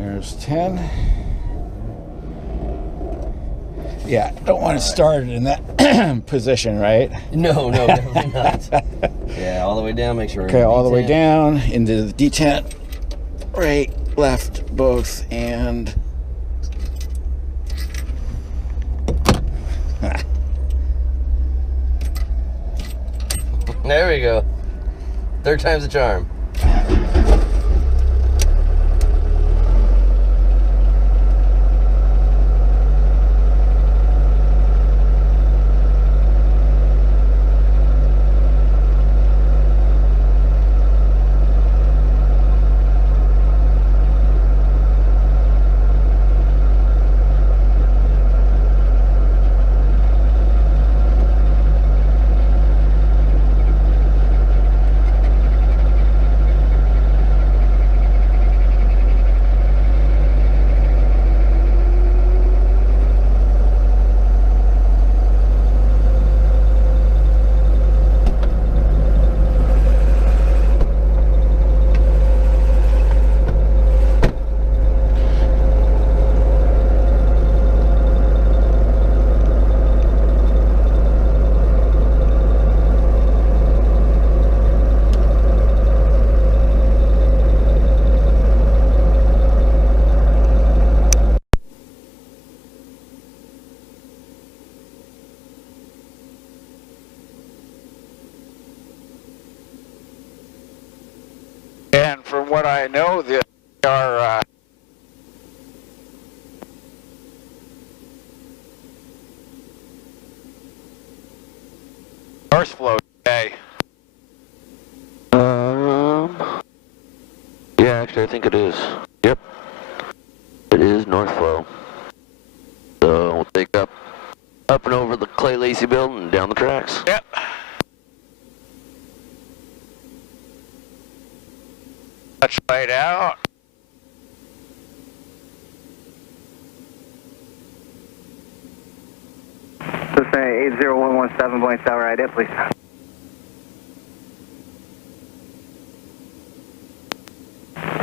Here's 10. Yeah, don't want to start it in that position, right? No, definitely not. Yeah, all the way down, make sure. Okay, all the way down into the detent. Right, left, both, and... There we go. Third time's the charm. And from what I know, they are north flow today. Yeah, actually, I think it is. Yep, it is north flow. So we'll take up and over the Clay Lacy building and down the tracks. Yep. Touch light out. Cessna 80117, Blaine Tower, right in, please.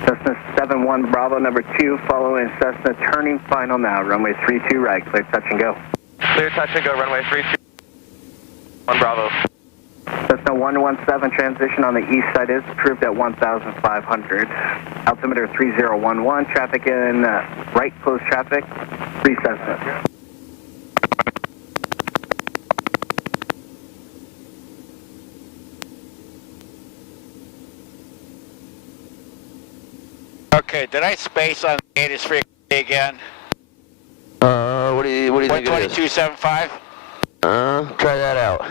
Cessna 71 Bravo number 2, following Cessna, turning final now, runway 32 right, clear touch and go. Clear touch and go, runway 32, 1 Bravo. Cessna 117 transition on the east side is approved at 1,500. Altimeter 3011, traffic in right, close traffic, 3 Cessna. Okay, did I space on the latest frequency again? What do you think it is? 122.75? Try that out.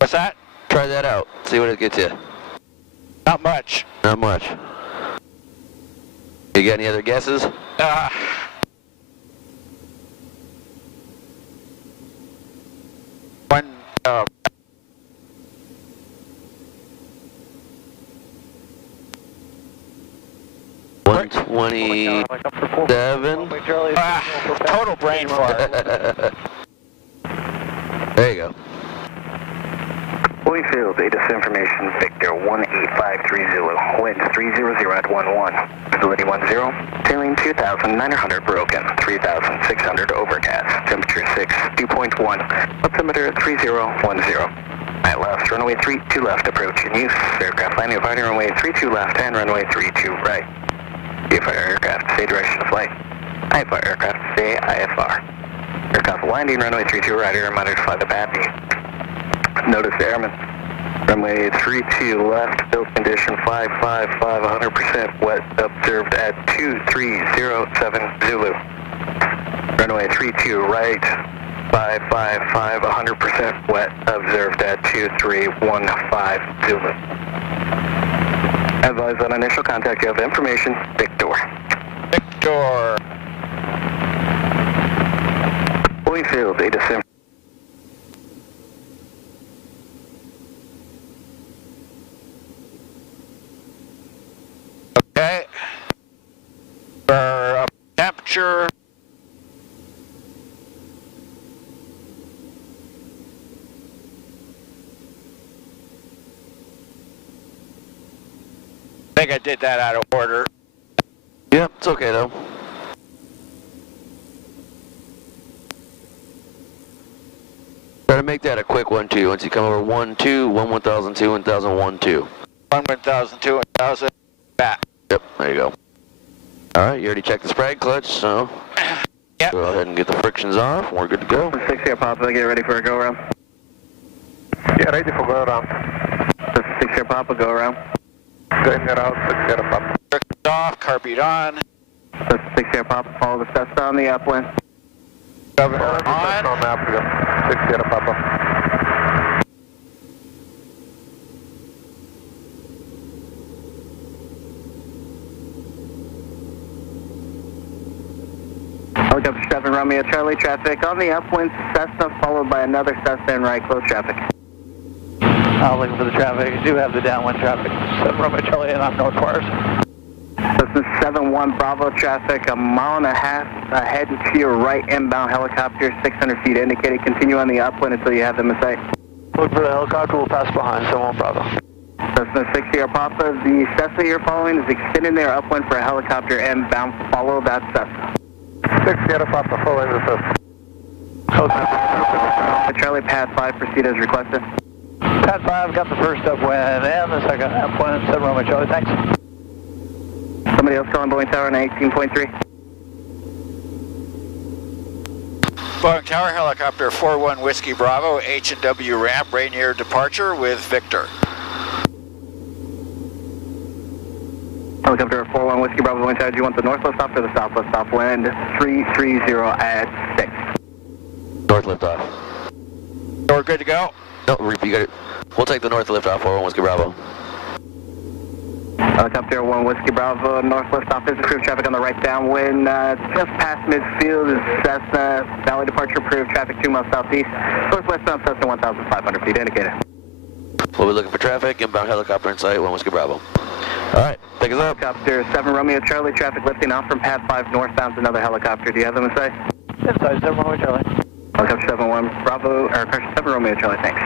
What's that? Try that out. See what it gets you. Not much. Not much. You got any other guesses? One, 127. total brain fart. There you go. Boyfield, data information, Victor 1853 Zulu, wind 300 at 11, visibility 10, tailing 2,900 broken, 3,600 overcast, temperature 6, dew point 1, altimeter 3010. At left, runway 32 left, approach in use, aircraft landing fighting runway 32 left and runway 32 right. VFR aircraft, stay direction of flight. IFR aircraft, stay IFR. Aircraft landing runway 32 right, air reminder to fly the PAPI. Notice the airman. Runway 32 left, build condition 555, 100% wet, observed at 2307 Zulu. Runway 32 right, 555, 100% wet, observed at 2315 Zulu. Advise on initial contact, you have information, Victor. Victor. Boyfield, data sim. Okay. For temperature. think I did that out of order. Yep, it's okay though. Try to make that a quick 1-2. Once you come over 1-2, 1002, 1001, 2. 1002, 1000, back. Yep, there you go. Alright, you already checked the spread clutch, so Yep. go ahead and get the frictions off. We're good to go. 6 here, Papa, get ready for a go around. Yeah, ready for go around. 6 here, Papa, go around. Going around, 6 here, Papa. Friction's off, carpet on. 6 here, Papa, follow the Cessna on the upwind. Governor On on. the Africa. 6 here, Papa. Helicopter 7 Romeo Charlie, traffic on the upwind, Cessna followed by another Cessna and right, close traffic. I'm looking for the traffic. I do have the downwind traffic. 7 Romeo Charlie and I'm north course. Cessna 7-1 Bravo traffic, a mile and a half ahead and to your right, inbound helicopter, 600 feet indicated. Continue on the upwind until you have them in sight. Look for the helicopter. We'll pass behind 7-1 Bravo. Cessna 60 Papa, the Cessna you're following is extending their upwind for a helicopter inbound. Follow that Cessna. 6 here, Papa, following the system. Charlie, pad 5, proceed as requested. Pad 5 got the first upwind and the second upwind. 7 Romeo Charlie, thanks. Somebody else calling Boeing Tower on 18.3. Boeing Tower, helicopter 41 Whiskey Bravo, H&W ramp, Rainier departure with Victor. Helicopter 41 Whiskey Bravo Boeing Tower, do you want the northwest off or the southwest off? Wind 330 at 6. North lift off. So we're good to go? No, you got it. We'll take the north lift off, 41 Whiskey Bravo. Helicopter 1 Whiskey Bravo, northwest off is approved traffic on the right downwind. Just past midfield is Cessna, Valley departure approved, traffic 2 miles southeast. Northwest bound Cessna 1,500 feet indicated. We'll be looking for traffic, inbound helicopter in sight, 1 Whiskey Bravo. Alright, pick us up. Helicopter 7 Romeo Charlie, traffic lifting off from pad 5 northbound to another helicopter. Do you have them in sight? Inside 7 Romeo Charlie. Helicopter 7-1 Bravo, or correction, 7 Romeo Charlie, thanks.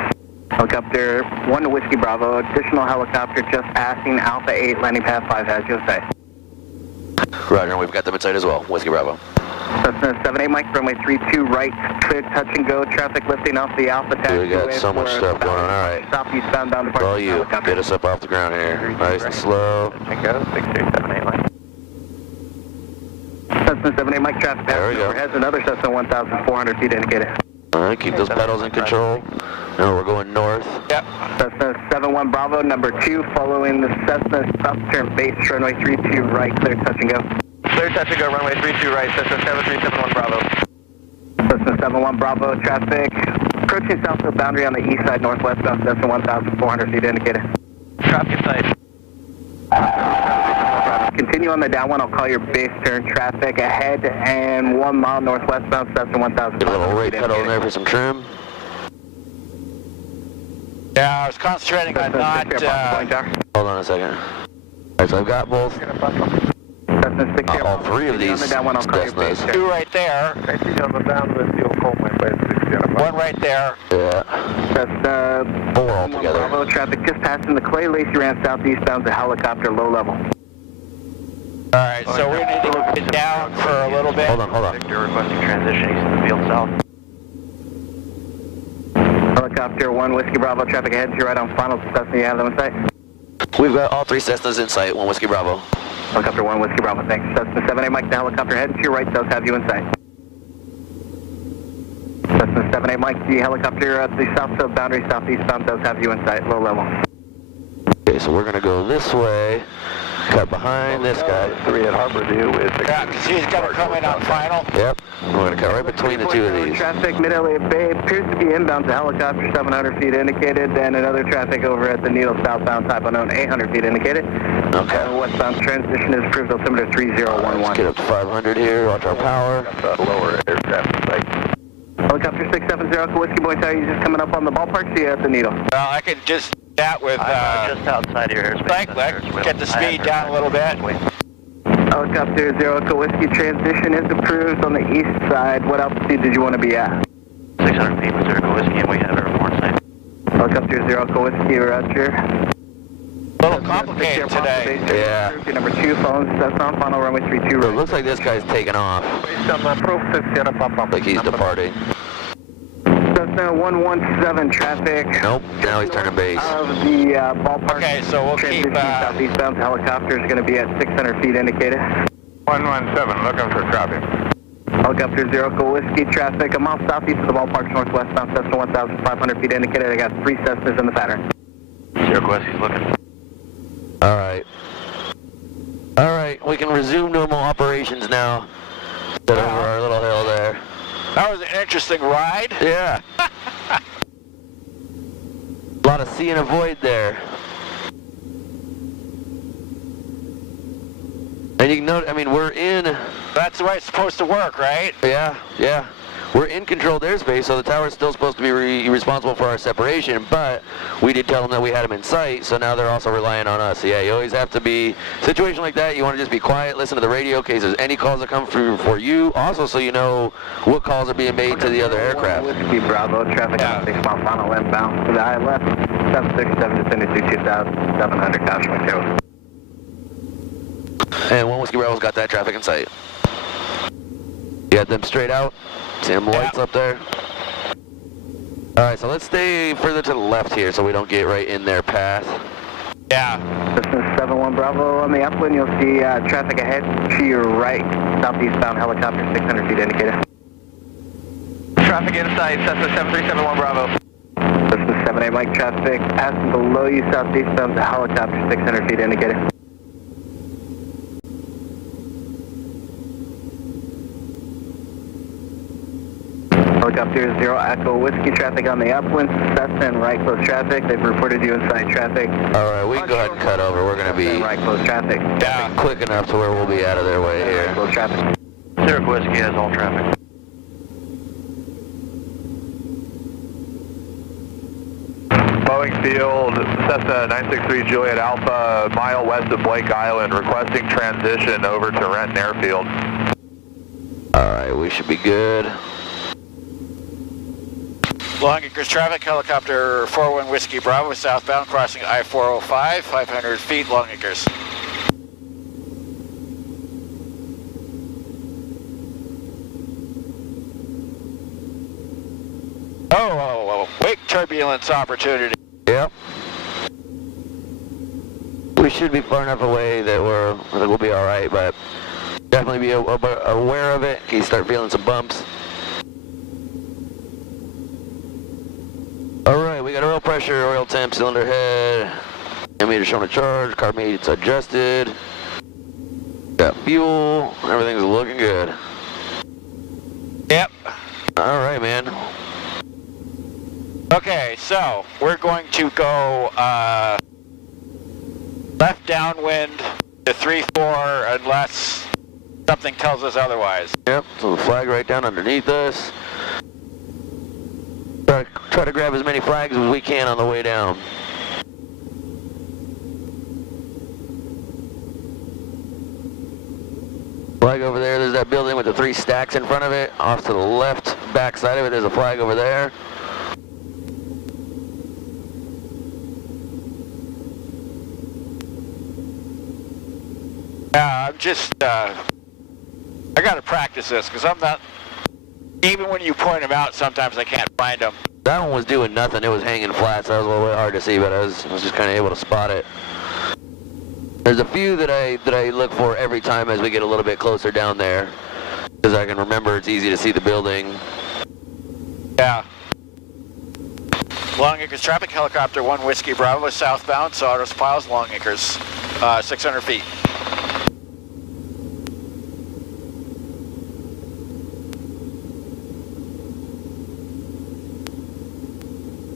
Helicopter 1 to Whiskey Bravo, additional helicopter just passing Alpha 8, landing pad 5 has you in sight. Roger, and we've got them in sight as well, Whiskey Bravo. Cessna 78 Mike, runway 32 right, clear touch and go, traffic lifting off the Alpha taxi. We got so much stuff going on, alright. Southeastbound down departure. All you, get us up off the ground here. Nice and slow. Go, 6378 Mike. Cessna 78 Mike, traffic There we passing go. overhead, another Cessna 1,400 feet indicated. Alright, keep those pedals in control. Now we're going north. Yep. Cessna 71 Bravo, number 2, following the Cessna stop turn base, runway 32 right, clear touch and go. Clear touch and go, runway 32 right, Cessna 7371 Bravo. Cessna 71 Bravo, traffic approaching southfield boundary on the east side, northwestbound, Cessna 1,400 feet indicated. Traffic in sight. Continue on the downwind, I'll call your base turn traffic ahead and 1 mile northwestbound, Cessna 1,000. Get a little rate pedal in there for some trim. Yeah, I was concentrating on not, Hold on a second. Alright, so I've got both. Cessna 60. All 3 of these On the downwind, I'll call your base Cessnas. turn. 2 right there, I see on the downwind, you'll call my base 6 here, Papa. 1 right there. Yeah, Cessna 4 1 altogether. Bravo, traffic just passing the Clay Lacey ramp southeastbound to helicopter low level. Alright, so we need to get down for a little bit. Hold on. Victor requesting transition east of the field south. Helicopter 1 Whiskey Bravo, traffic ahead to your right on final Cessna, you have them in sight. We've got all 3 Cessnas in sight, 1 Whiskey Bravo. Helicopter 1 Whiskey Bravo, thanks. Cessna 78 Mike, the helicopter heading to your right does have you in sight. Cessna 78 Mike, the helicopter at the southfield boundary, southeastbound does have you in sight, low level. Okay, so we're gonna go this way, cut behind this guy. 3 at Harborview with Yeah, because he's going to come in on final. Yep, we're gonna cut right between the 2 of these. Traffic mid-Elliott Bay appears to be inbound to helicopter 700 feet indicated, and another traffic over at the Needle southbound type unknown 800 feet indicated. Okay. Westbound transition is approved altimeter Let's 3011. get up to 500 here, watch our power. lower air traffic sight. Helicopter 670 Whiskey Boy Tower, you just coming up on the ballpark, see you at the Needle. Well, I can just chat with just outside of your airspace. Frank, get the speed down a little bit. Helicopter Zero Echo Whiskey transition is approved on the east side. What altitude did you want to be at? 600 feet with Zero Whiskey and we have airborne sight. Helicopter Zero Echo Whiskey, roger. A little complicated today. Yeah. Number 2, phones, that's on final runway 32. So it looks like this guy's taking off. Like he's departing. Cessna 117 traffic. Nope, now he's turning base. Out of the ballpark. Okay, so we'll keep, Transition southeastbound helicopter is going to be at 600 feet indicated. 117, looking for traffic. Helicopter 0, Go Whiskey, traffic a mile southeast of the ballpark, northwestbound, Cessna 1,500 feet indicated. I got 3 Cessnas in the pattern. 0 Whiskey's looking. Alright. Alright, we can resume normal operations now. Get over our little hill there. That was an interesting ride. Yeah. A lot of see and avoid there. And you can note, I mean, we're in... That's the way it's supposed to work, right? Yeah, yeah. We're in controlled airspace, so the tower's still supposed to be responsible for our separation, but we did tell them that we had them in sight, so now they're also relying on us. So yeah, you always have to be, situation like that, you want to just be quiet, listen to the radio in case there's any calls that come through for you, also so you know what calls are being made to the other aircraft. Whiskey Bravo, traffic on 6 mile final inbound to the high left, 767 descending to 2,700, caution materials. And 1 Whiskey Bravo's got that traffic in sight. You got them straight out? See them lights up there? Alright, so let's stay further to the left here so we don't get right in their path. Yeah. Cessna 71 Bravo on the upwind, you'll see traffic ahead to your right, southeastbound helicopter, 600 feet indicated. Traffic inside, Cessna 7371 Bravo. Cessna 78 Mike traffic, passing below you, southeastbound the helicopter, 600 feet indicated. Helicopter 0 Echo Whiskey traffic on the upwind, Cessna and right close traffic. They've reported you inside traffic. Alright, we can go ahead and cut over. We're going to be Right close traffic. Yeah. quick enough to where we'll be out of their way Right here. close traffic. 0 Whiskey has all traffic. Boeing Field, Cessna 963 Juliet Alpha, a mile west of Blake Island, requesting transition over to Renton Airfield. Alright, we should be good. Long Acres traffic, helicopter 41 Whiskey Bravo, southbound, crossing I-405, 500 feet, Long Acres. Oh, wake turbulence opportunity. Yep. We should be far enough away that I think we'll be alright, but definitely be aware of it in case you start feeling some bumps. Alright, we got oil pressure, oil temp, cylinder head, ammeter showing a charge, carb meter's adjusted, got fuel, everything's looking good. Yep. Alright, man. Okay, so we're going to go left downwind to 3-4 unless something tells us otherwise. Yep, so the flag right down underneath us. Try to grab as many flags as we can on the way down. Flag over there, there's that building with the 3 stacks in front of it. Off to the left, back side of it, there's a flag over there. I'm just, I gotta practice this because I'm not, even when you point them out, sometimes I can't find them. That one was doing nothing, it was hanging flat, so that was a little bit hard to see, but I was just kind of able to spot it. There's a few that I look for every time as we get a little bit closer down there, because I can remember it's easy to see the building. Yeah. Long Acres traffic, helicopter 1 Whiskey Bravo, southbound, Sawdust Piles, Long Acres, 600 feet.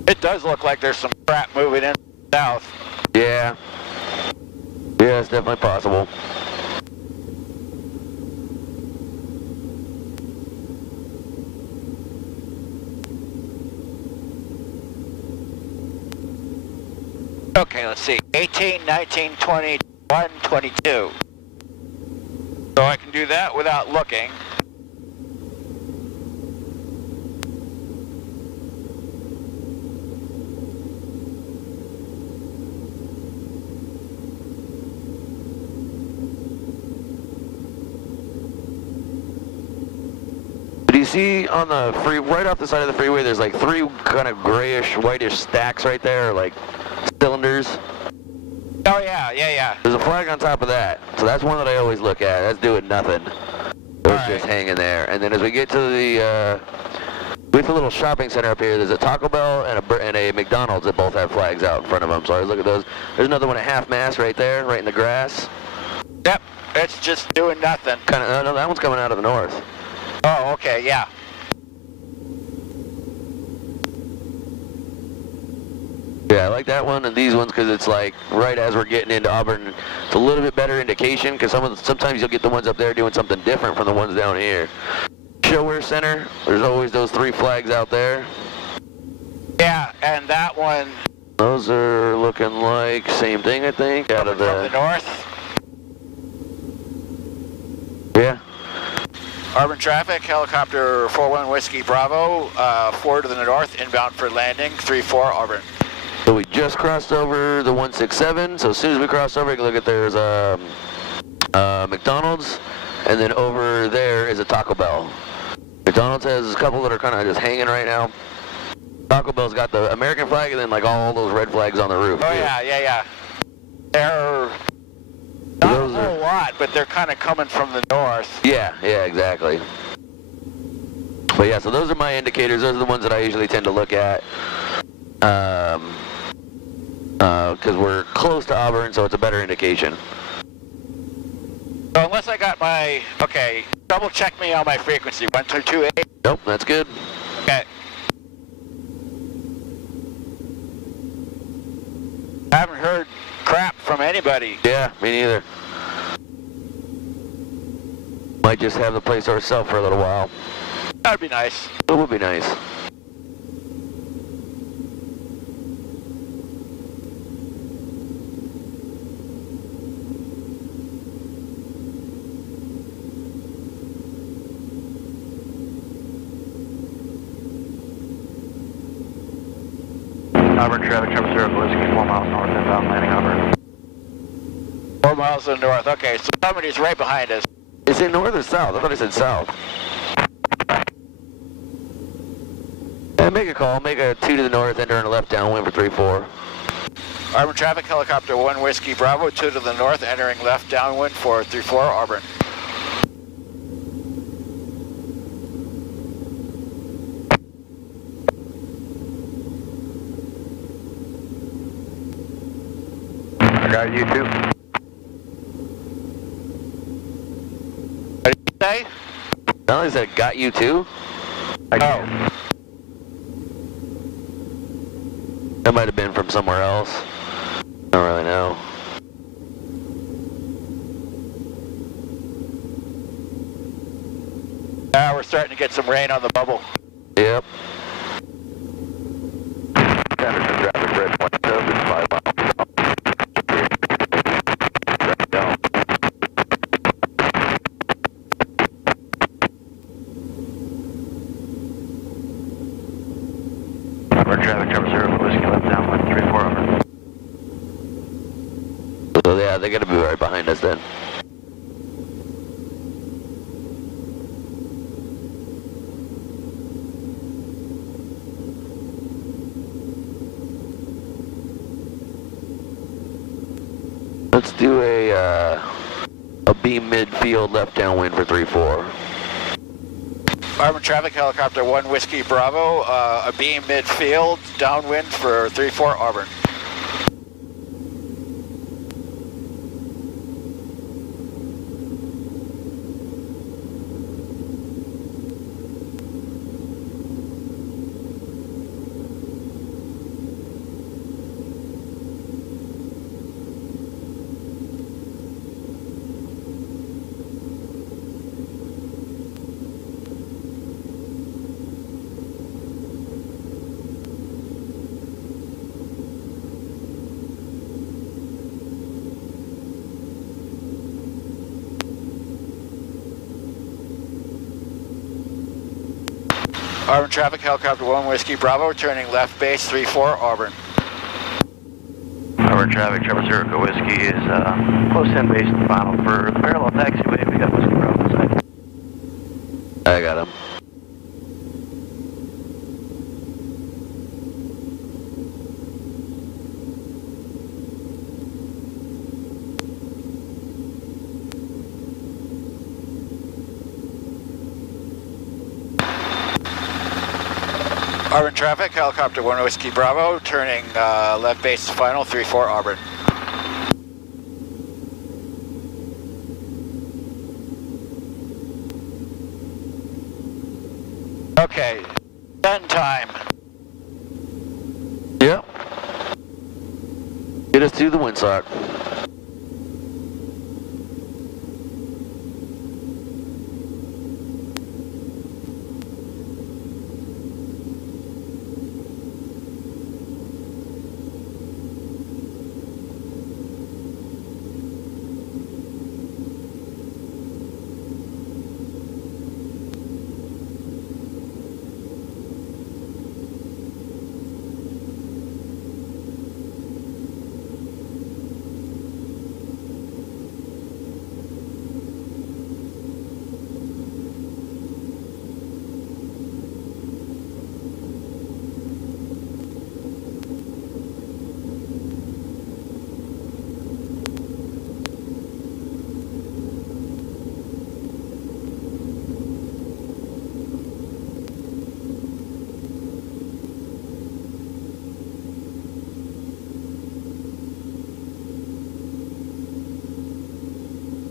It does look like there's some crap moving in south. Yeah. Yeah, it's definitely possible. Okay, let's see. 18, 19, 20, 21, 22. So I can do that without looking. see on the right off the side of the freeway, there's like 3 kind of grayish, whitish stacks right there, like cylinders. Oh yeah. There's a flag on top of that, so that's one that I always look at. That's doing nothing. It's just hanging there. And then as we get to the little shopping center up here, there's a Taco Bell and a McDonald's that both have flags out in front of them. So I look at those. There's another one at half-mast right there, right in the grass. Yep, it's just doing nothing. No, that one's coming out of the north. Oh, okay, yeah. Yeah, I like that one and these ones because it's like right as we're getting into Auburn. It's a little bit better indication because sometimes you'll get the ones up there doing something different from the ones down here. Showwear Center, there's always those 3 flags out there. Yeah, and that one. Those are looking like same thing, I think, out of from the north. Yeah. Auburn traffic, helicopter 41 Whiskey Bravo, 4 to the north, inbound for landing, 34 Auburn. So we just crossed over the 167, so as soon as we cross over, you can look at there's a McDonald's, and then over there is a Taco Bell. McDonald's has a couple that are kind of just hanging right now. Taco Bell's got the American flag and then like all those red flags on the roof. Oh yeah. They're not a whole lot, but they're kind of coming from the north. Yeah, exactly. But yeah, so those are my indicators. Those are the ones that I usually tend to look at. Because we're close to Auburn, so it's a better indication. So unless I got my, okay, double check me on my frequency, 1228. Nope, that's good. Okay. I haven't heard crap from anybody. Yeah, me neither. Might just have the place to ourselves for a little while. That'd be nice. It would be nice. Auburn traffic, Trevor Zero, Whiskey, 4 miles north, inbound landing Auburn. 4 miles to the north. Okay, so somebody's right behind us. Is it north or south? I thought he said south. Make a call. Make a 2 to the north, enter in a left downwind for 3-4. Auburn traffic, helicopter 1 Whiskey Bravo, 2 to the north, entering left downwind for 34 Auburn. I got you too. What did you say? He said, got you too? Oh. That might have been from somewhere else. I don't really know. We're starting to get some rain on the bubble. Yep. Sanderson traffic, red 27, 5 miles. Auburn traffic, Trevor Zero, Whiskey, left downwind, 3-4 Auburn. So yeah, they're gonna be right behind us then. Let's do a beam midfield left downwind for 3-4. Auburn traffic, helicopter 1 Whiskey Bravo, a beam midfield, downwind for 34 Auburn. Auburn traffic, helicopter 1 Whiskey Bravo, turning left base 34 Auburn. Auburn traffic, Trevor Zero, Whiskey is close in base and final for the parallel taxiway. We got Whiskey Bravo inside. I got him. Auburn traffic, helicopter 1 Whiskey Bravo, turning left base final 34 Auburn. Okay, send time. Yep. Get us to the windsock.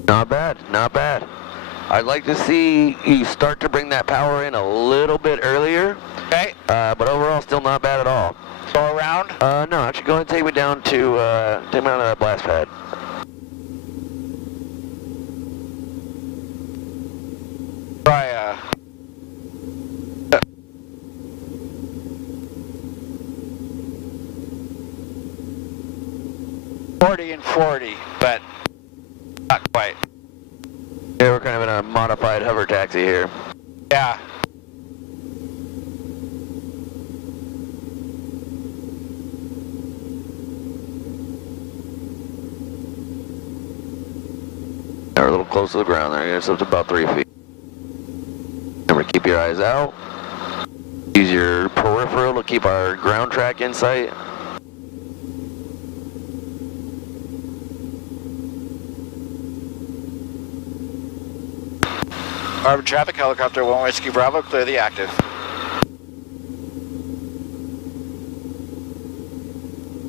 Not bad, not bad. I'd like to see you start to bring that power in a little bit earlier. Okay. But overall, still not bad at all. Go around? No, actually go ahead and take me down to that blast pad. Try 40 and 40, but not quite. Yeah, we're kind of in a modified hover taxi here. Yeah. We're a little close to the ground there. It's up to about 3 feet. Remember to keep your eyes out. Use your peripheral to keep our ground track in sight. Auburn traffic, helicopter 1 Whiskey Bravo, clear the active.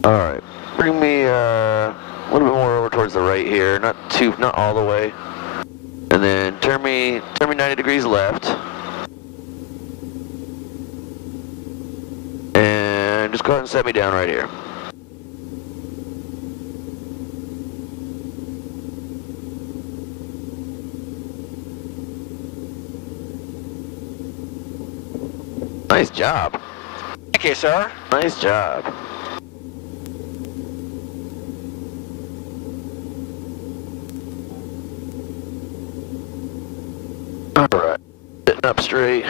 Alright, bring me a little bit more over towards the right here, not all the way. And then turn me 90 degrees left. And just go ahead and set me down right here. Nice job. Thank you, sir. Nice job. Alright, sitting up straight.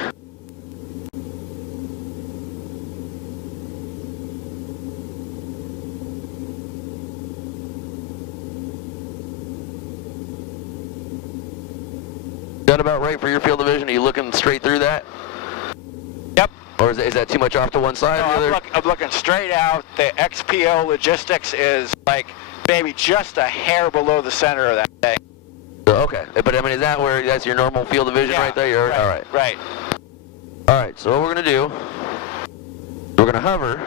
That about right for your field of vision? Are you looking straight through that? Yep. Or is that too much off to one side? No, I'm looking straight out. The XPO logistics is like maybe just a hair below the center of that thing. Okay, but I mean, is that where that's your normal field of vision right there? Right, all right. Right. All right, so what we're going to do, we're going to hover,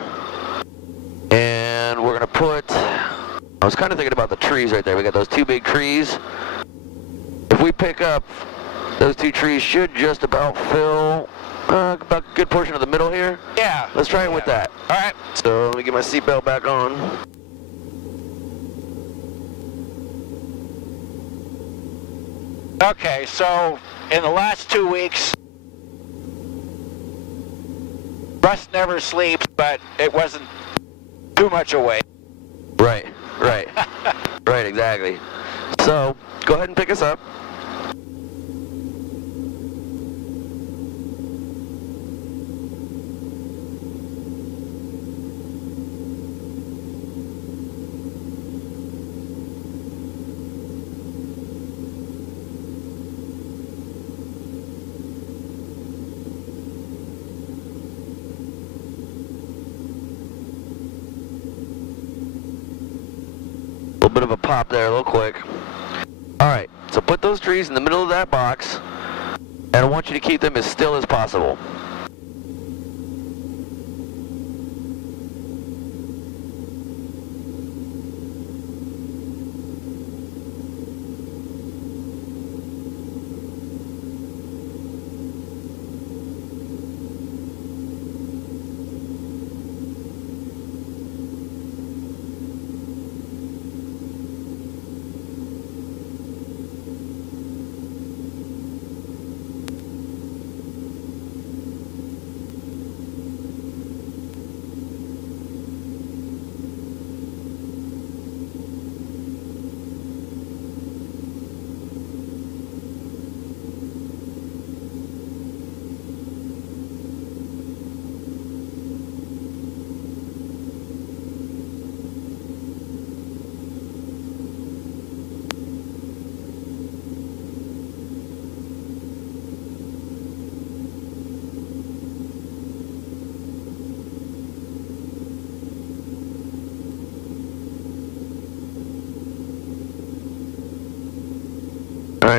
and we're going to put, I was kind of thinking about the trees right there. We got those two big trees. If we pick up, those two trees should just about fill about a good portion of the middle here. Yeah. Let's try it with that. All right. So let me get my seatbelt back on. Okay, so in the last 2 weeks, Russ never sleeps, but it wasn't too much away. Right, right, right, exactly. So go ahead and pick us up. Bit of a pop there, a little quick. Alright, so put those trees in the middle of that box, and I want you to keep them as still as possible.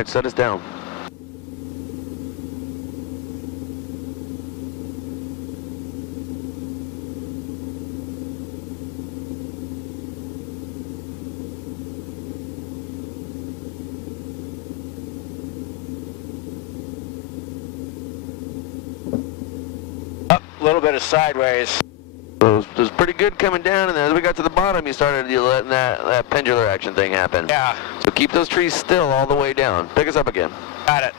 right, set us down. Up, a little bit of sideways. So it was pretty good coming down, and then as we got to the bottom, you started letting that pendular action thing happen. Yeah, So keep those trees still all the way down. Pick us up again. got it.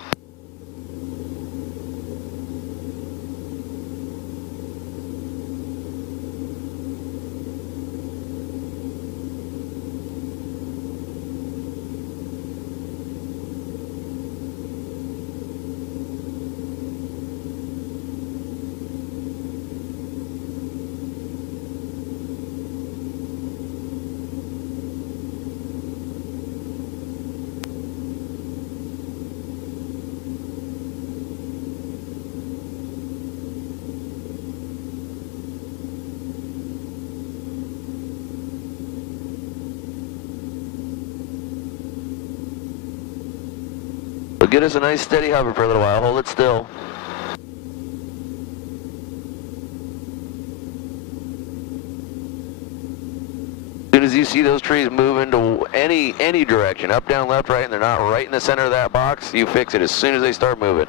So get us a nice steady hover for a little while. Hold it still. As soon as you see those trees move into any direction, up, down, left, right, and they're not right in the center of that box, you fix it as soon as they start moving.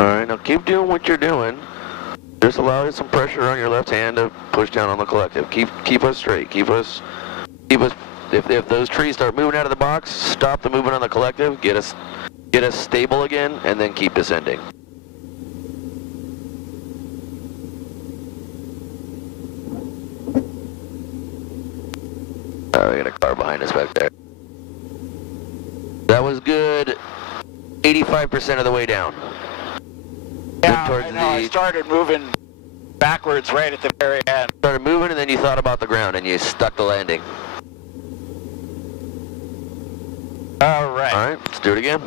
Alright, now keep doing what you're doing. Just allow some pressure on your left hand to push down on the collective. Keep us straight. Keep us. If those trees start moving out of the box, stop the movement on the collective. Get us stable again, and then keep descending. We got a car behind us back there. That was good. 85% of the way down. Yeah, towards I know. I the- started moving backwards right at the very end. Started moving, and then you thought about the ground, and you stuck the landing. All right. All right, let's do it again.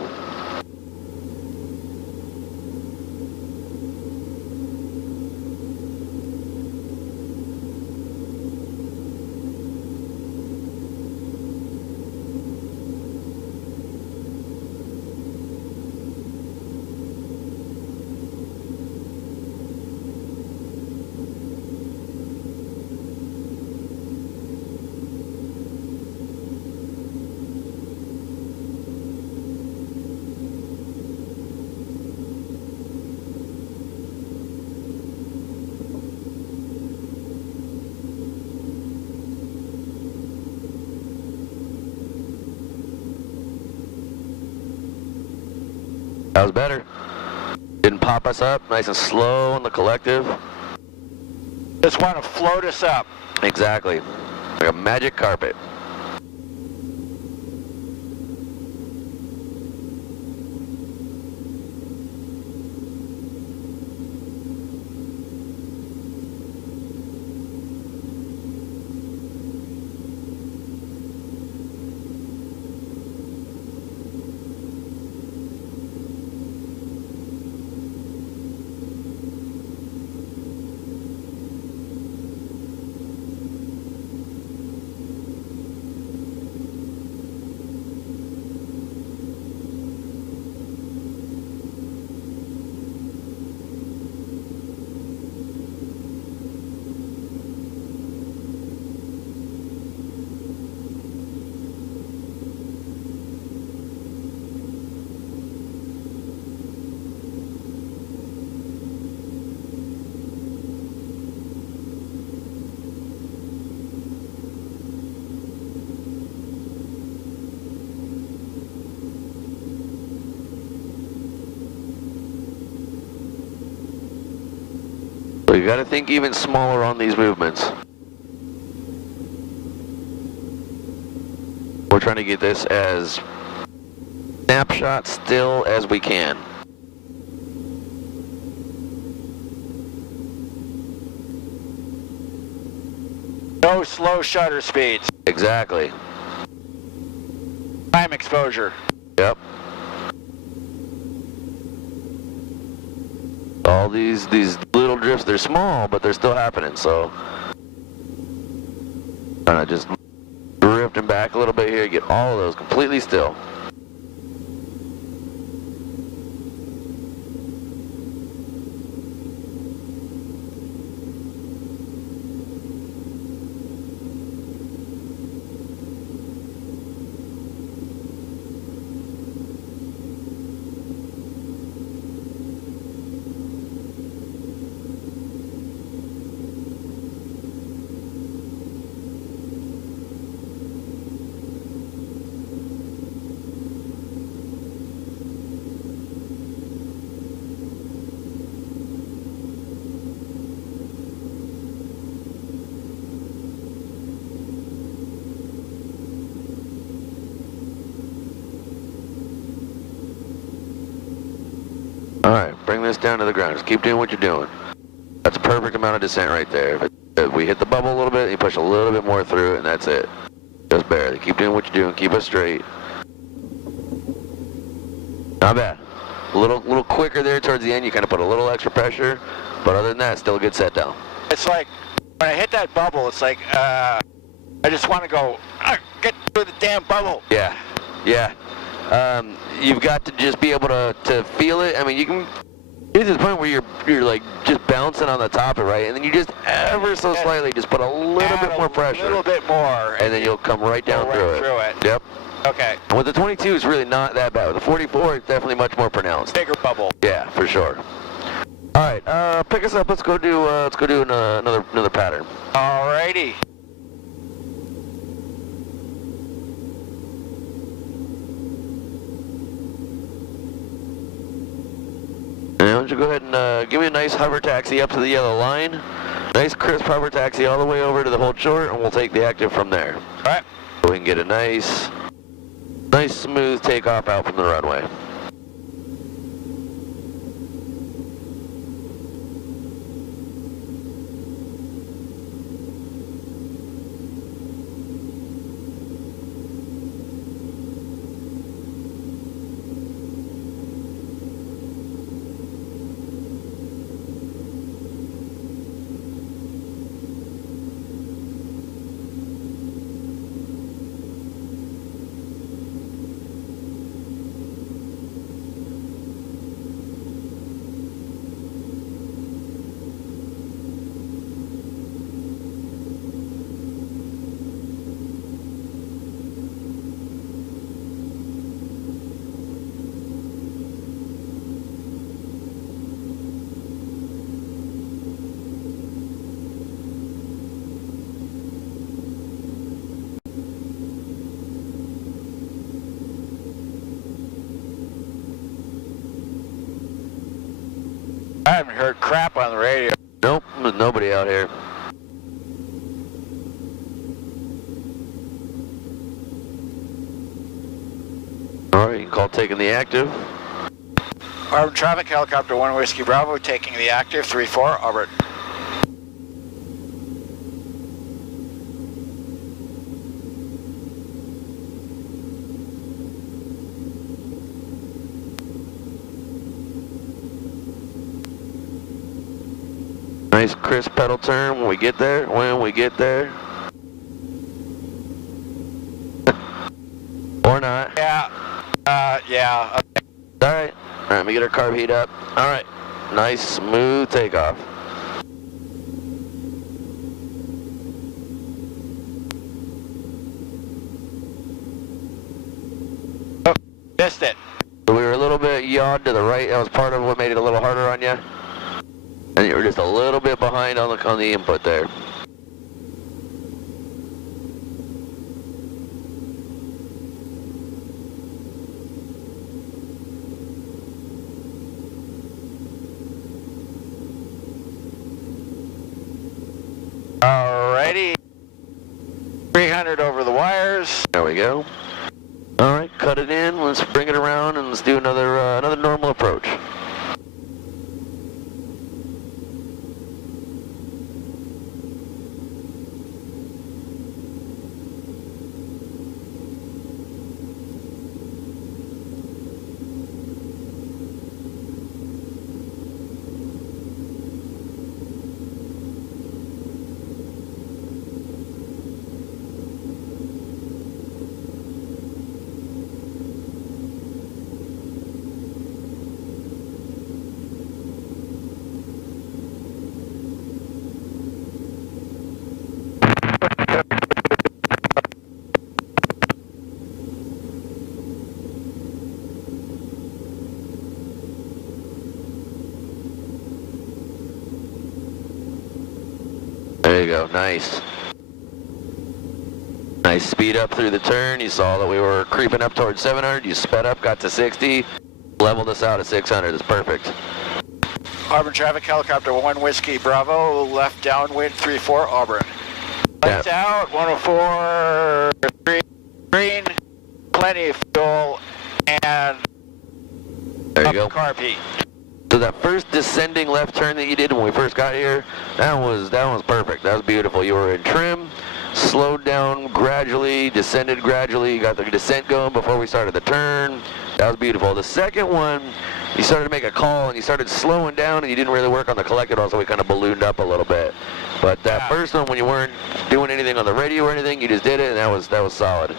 That was better. Didn't pop us up, nice and slow on the collective. Just want to float us up. Exactly. Like a magic carpet. You got to think even smaller on these movements. We're trying to get this as snapshot still as we can. No slow shutter speeds. Exactly. Time exposure. Yep. All these little drifts, they're small, but they're still happening, so. Trying to just drifting back a little bit here, get all of those completely still. Alright, bring this down to the ground. Just keep doing what you're doing. That's a perfect amount of descent right there. If we hit the bubble a little bit, you push a little bit more through it, and that's it. Just barely. Keep doing what you're doing. Keep us straight. Not bad. A little quicker there towards the end. You kind of put a little extra pressure, but other than that, still a good set down. It's like, when I hit that bubble, it's like, I just want to go, get through the damn bubble. Yeah, yeah. You've got to just be able to feel it. I mean, you can get to the point where you're like just bouncing on the top of it, right? And then you just ever so slightly just put a little bit more pressure. A little bit more. And then you'll come right down through it. Yep. Okay. And with the 22, it's really not that bad. With the 44, it's definitely much more pronounced. Bigger bubble. Yeah, for sure. All right, pick us up. Let's go do another pattern. Alrighty. And why don't you go ahead and give me a nice hover taxi up to the yellow line. Nice crisp hover taxi all the way over to the hold short, and we'll take the active from there. All right. So we can get a nice smooth takeoff out from the runway. I haven't heard crap on the radio. Nope, there's nobody out here. All right, you can call taking the active. Auburn traffic, helicopter 1 Whiskey Bravo, taking the active, 3-4, Auburn. Nice crisp pedal turn when we get there. Or not. Yeah. Yeah. Okay. All right, let me get our carb heat up. All right, nice smooth takeoff. Oh, missed it. So we were a little bit yawed to the right. That was part of what made it a little harder on you. And you were just a little bit behind on the input there. Alrighty. 300 over the wires. There we go. All right, cut it in. Let's bring it around and let's do another normal approach. There you go, nice. Nice speed up through the turn. You saw that we were creeping up towards 700. You sped up, got to 60, leveled us out at 600. That's perfect. Auburn traffic, helicopter 1 Whiskey Bravo, left downwind 34 Auburn. Lights out, 104, green, plenty of fuel, and There you up go. carb heat. So that first descending left turn that you did when we first got here, that was perfect. That was beautiful. You were in trim, slowed down gradually, descended gradually. You got the descent going before we started the turn. That was beautiful. The second one, you started to make a call and you started slowing down and you didn't really work on the collected, also we kind of ballooned up a little bit. But that first one, when you weren't doing anything on the radio or anything, you just did it, and that was solid.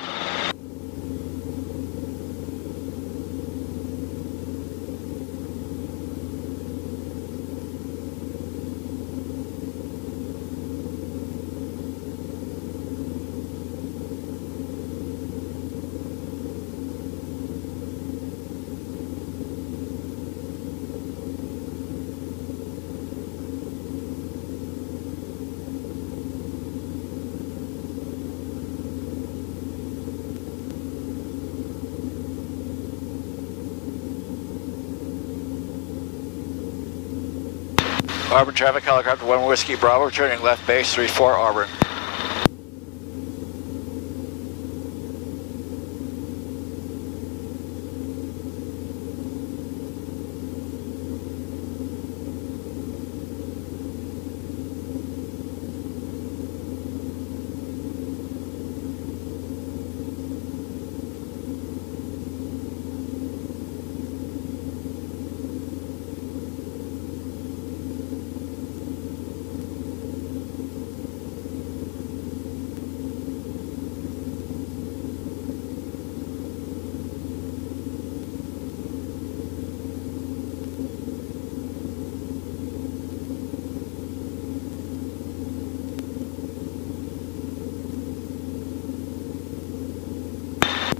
Auburn traffic, helicopter 1 Whiskey Bravo, turning left base 34 Auburn.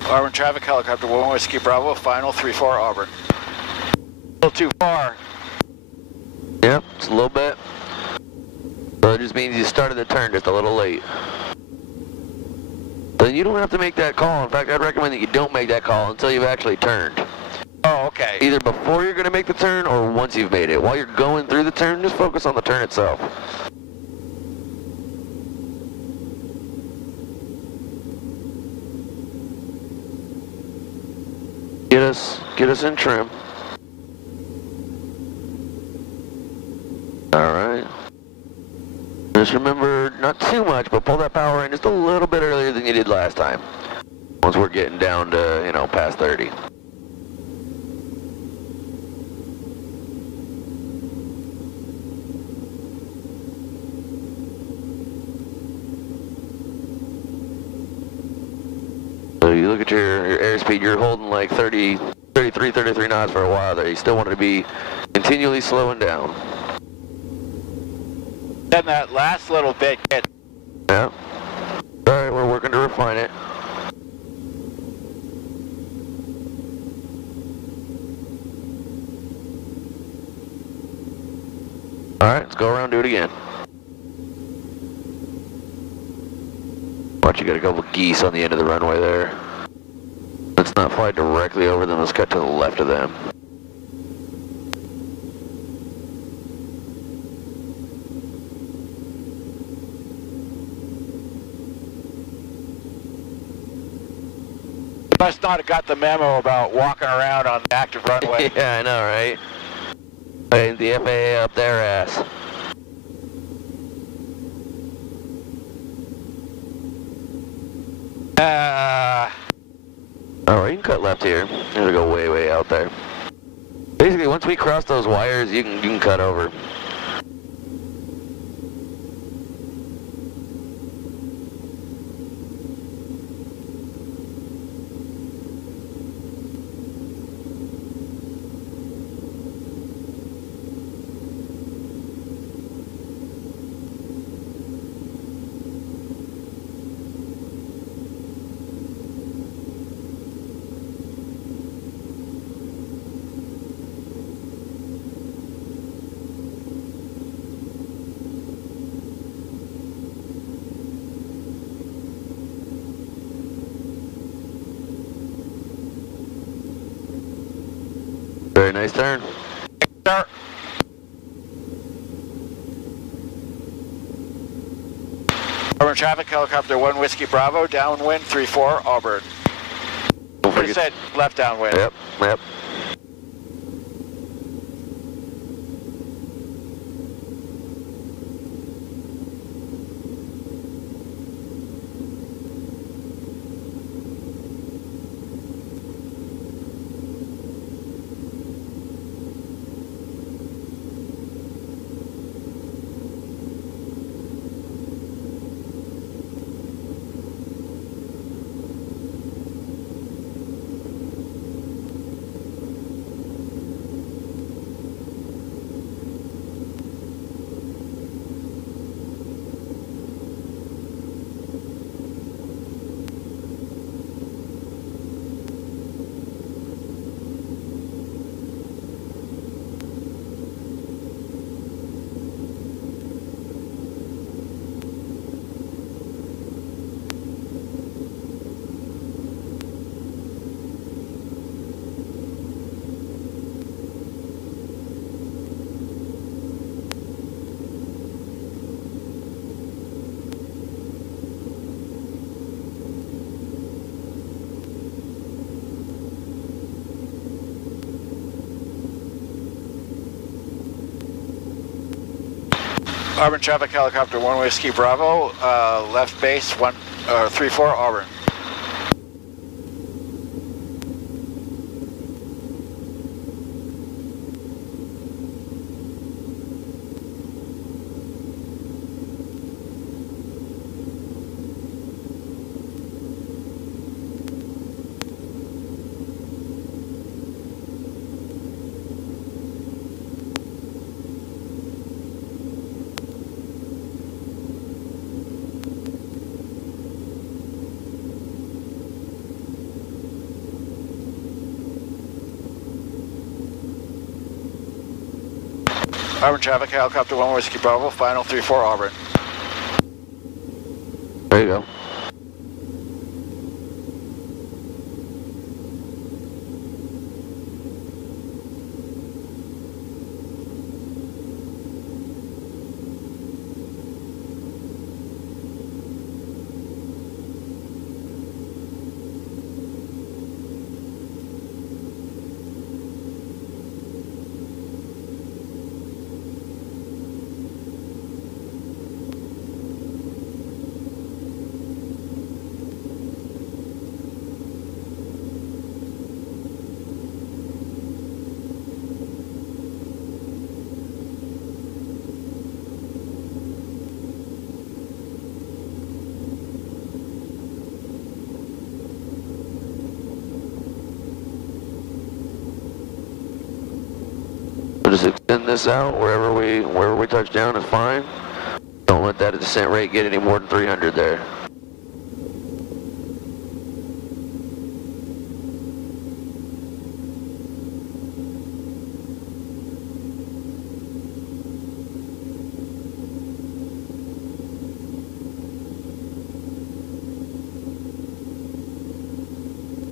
Auburn traffic, helicopter 1 Whiskey Bravo, final 34 Auburn. A little too far. Yep, it's a little bit. So it just means you started the turn just a little late. Then you don't have to make that call. In fact, I'd recommend that you don't make that call until you've actually turned. Oh, okay. Either before you're going to make the turn or once you've made it. While you're going through the turn, just focus on the turn itself. Get us in trim. All right. Just remember, not too much, but pull that power in just a little bit earlier than you did last time. Once we're getting down to, past 30. So you look at your airspeed, you're holding like 33 knots for a while there. You still want to be continually slowing down. Then that last little bit gets... Yeah. Alright, we're working to refine it. Alright, let's go around and do it again. Watch, you got a couple of geese on the end of the runway there. Let's not fly directly over them, let's cut to the left of them. Must not have got the memo about walking around on the active runway. Yeah, I know, right? Hey, the FAA up their ass. Alright, you can cut left here. You're gonna go way, way out there. Basically, once we cross those wires, you can cut over. Very nice turn. Sir. Auburn traffic, helicopter 1 Whiskey Bravo, downwind 34, Auburn. Don't You forget. said left downwind. Yep, yep. Auburn traffic, helicopter 1 Whiskey Bravo, left base 34, Auburn. Auburn traffic, helicopter 1 Whiskey Bravo, final 34, Auburn. There you go. We'll just extend this out wherever we touch down is fine. Don't let that descent rate get any more than 300 there.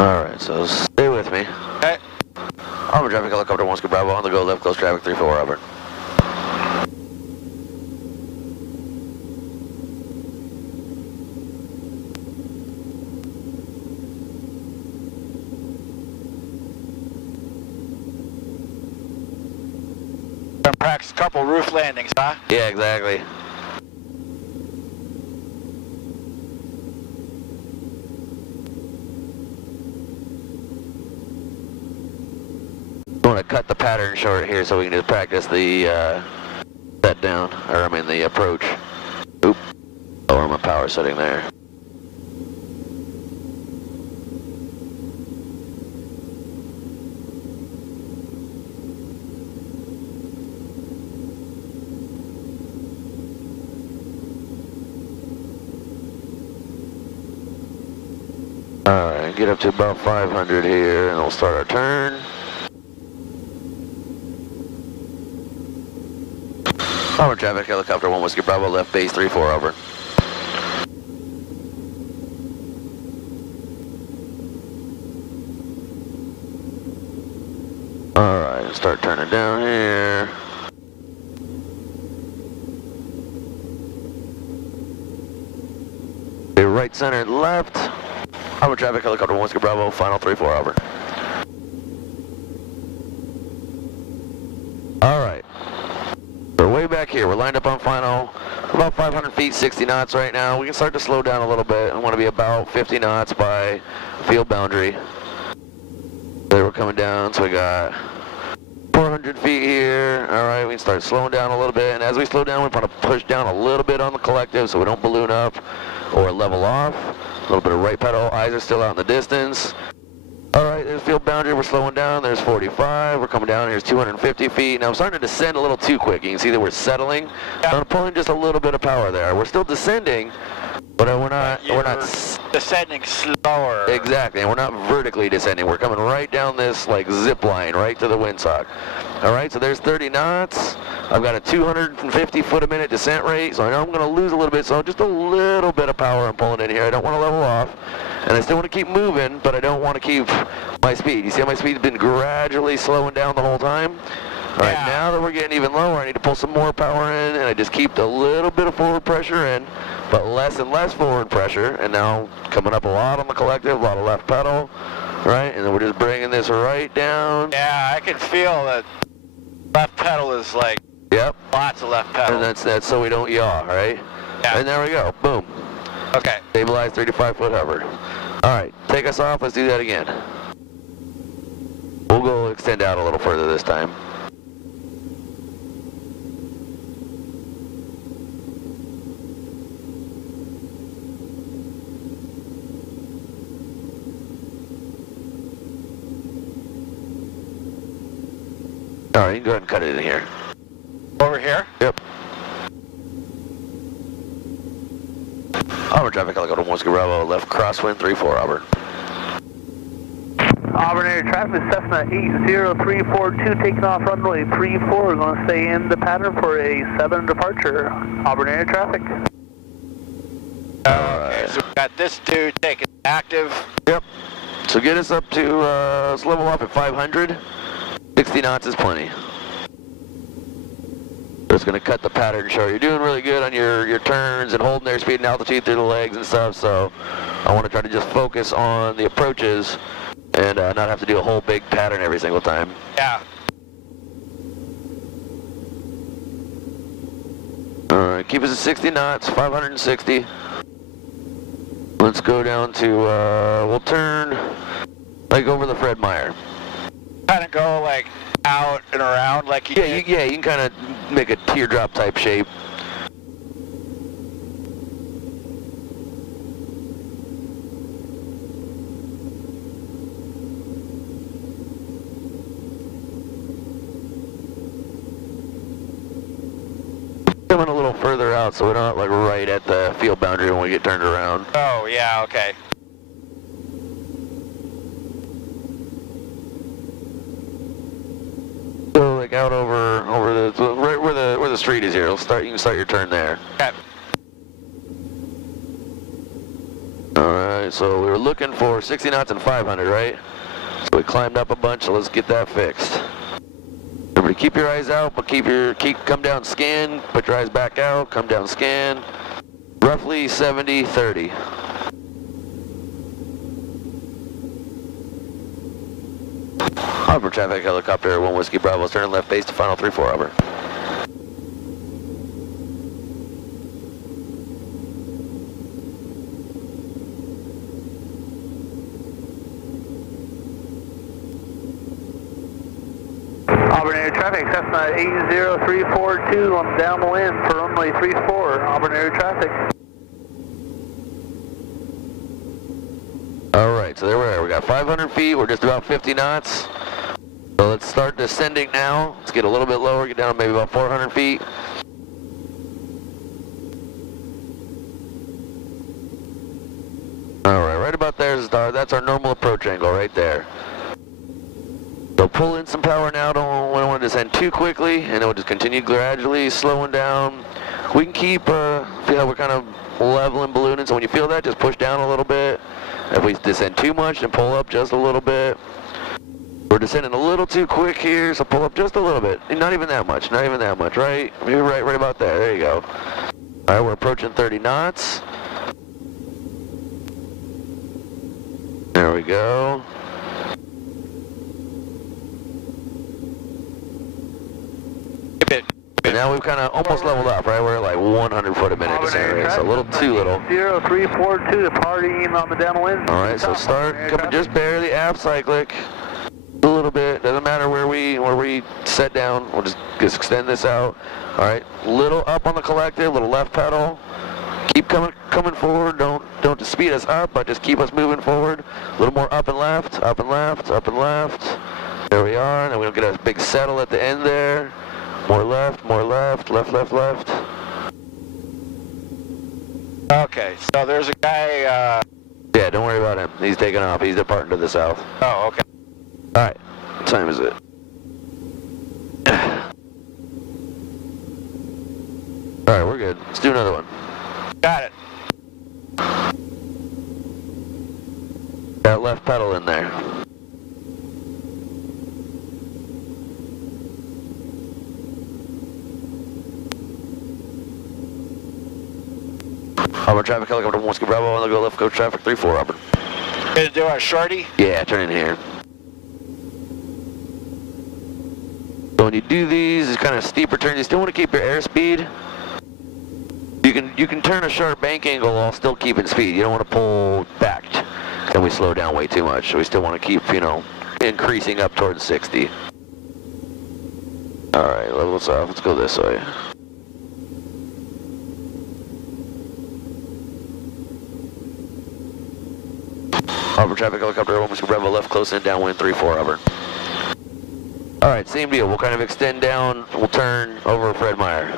Alright, so stay with me. Okay. Auburn traffic, helicopter 1 Whiskey Bravo on the go, left close traffic 34 Auburn. practice a couple roof landings, huh? Yeah, exactly. I want to cut the pattern short here so we can just practice the set down, or I mean the approach. Oop, lower my power setting there. Alright, get up to about 500 here and we'll start our turn. Over traffic, helicopter 1 Whiskey Bravo, left base 34, over. Alright, start turning down here. Okay, right, center, left. Over traffic, helicopter 1 Whiskey Bravo, final 34, over. Alright. We're way back here. We're lined up on final. About 500 feet, 60 knots right now. We can start to slow down a little bit. I want to be about 50 knots by field boundary. There we're coming down, so we got 400 feet here. Alright, we can start slowing down a little bit. And as we slow down, we want to push down a little bit on the collective so we don't balloon up or level off. A little bit of right pedal. Eyes are still out in the distance. Alright, there's field boundary, we're slowing down, there's 45, we're coming down, here's 250 feet. Now I'm starting to descend a little too quick. You can see that we're settling. Yeah. I'm pulling just a little bit of power there. We're still descending, but we're not descending slower. Exactly, and we're not vertically descending. We're coming right down this like zip line, right to the windsock. Alright, so there's 30 knots. I've got a 250 foot a minute descent rate, so I know I'm going to lose a little bit, so just a little bit of power I'm pulling in here. I don't want to level off. And I still want to keep moving, but I don't want to keep my speed. You see how my speed's been gradually slowing down the whole time? All right, Yeah. now that we're getting even lower, I need to pull some more power in, and I just keep a little bit of forward pressure in, but less and less forward pressure. And now coming up a lot on the collective, a lot of left pedal, right? And then we're just bringing this right down. Yeah, I can feel that left pedal is like Yep. lots of left pedal. And that's so we don't yaw, right? Yeah. And there we go. Boom. Okay. Stabilize 35 foot hover. All right, take us off. Let's do that again. We'll go extend out a little further this time. All right, you can go ahead and cut it in here. Over here? Yep. Auburn traffic, helicopter 1 Whiskey Bravo, left crosswind 34, Auburn. Auburn Air traffic, Cessna 80342 taking off runway 34. We're going to stay in the pattern for a 7 departure. Auburn Air traffic. Okay, so we got this dude taking active. Yep. So get us up to, let's level off at 500. 60 knots is plenty. Just going to cut the pattern short. You're doing really good on your turns and holding their speed and altitude through the legs and stuff, so I want to try to just focus on the approaches and not have to do a whole big pattern every single time. Yeah. Alright, keep us at 60 knots, 560. Let's go down to, we'll turn like over the Fred Meyer. Kind of go like out and around like you did. Yeah, you can kind of make a teardrop type shape. Coming a little further out so we're not like right at the field boundary when we get turned around. Oh, yeah, okay. So like out over the right where the street is here. You can start your turn there. Okay. Alright, so we were looking for 60 knots and 500, right? So we climbed up a bunch, so let's get that fixed. Remember to keep your eyes out, but come down, scan, put your eyes back out, come down, scan. Roughly 70-30. Auburn traffic, helicopter 1 Whiskey Bravo, turn left base to final 34, Auburn. Auburn Air traffic, Cessna 80342 on downwind for runway 34, Auburn Air traffic. Alright, so there we are. We got 500 feet, we're just about 50 knots. So let's start descending now. Let's get a little bit lower, get down to maybe about 400 feet. Alright, right about there is that's our normal approach angle right there. So pull in some power now, don't want to descend too quickly, and then we'll just continue gradually slowing down. We can keep, feel like we're kind of leveling, ballooning, so when you feel that, just push down a little bit. If we descend too much, then pull up just a little bit. We're descending a little too quick here, so pull up just a little bit. Not even that much, right? Maybe right about there, there you go. Alright, we're approaching 30 knots. There we go. And now we've kind of almost leveled up, right? We're at like 100 foot a minute descent rate, so a little too little. 0342 departing on the downwind. Alright, so start coming just barely aft cyclic. A little bit, doesn't matter where we set down, we'll just extend this out. Alright, little up on the collective, little left pedal. Keep coming forward, don't just speed us up, but just keep us moving forward. A little more up and left, up and left, up and left. There we are, and then we'll get a big settle at the end there. More left, left, left, left. Okay, so there's a guy, Yeah, don't worry about him. He's taking off. He's departing to the south. oh, okay. Alright, what time is it? Alright, we're good. Let's do another one. Got it. That left pedal in there. Auburn traffic helicopter 1 Whiskey Bravo, and they'll go left coast traffic 34 Auburn. Gonna do a shorty? Yeah, turn in here. So when you do these, it's kind of steeper turns. You still want to keep your airspeed. You can turn a sharp bank angle while still keeping speed. You don't want to pull back, then we slow down way too much. So we still want to keep, increasing up towards 60. All right, level us off. Let's go this way. Auburn traffic helicopter 1 Whiskey Bravo left close in downwind 34 Auburn. Alright, same deal. We'll kind of extend down. We'll turn over Fred Meyer.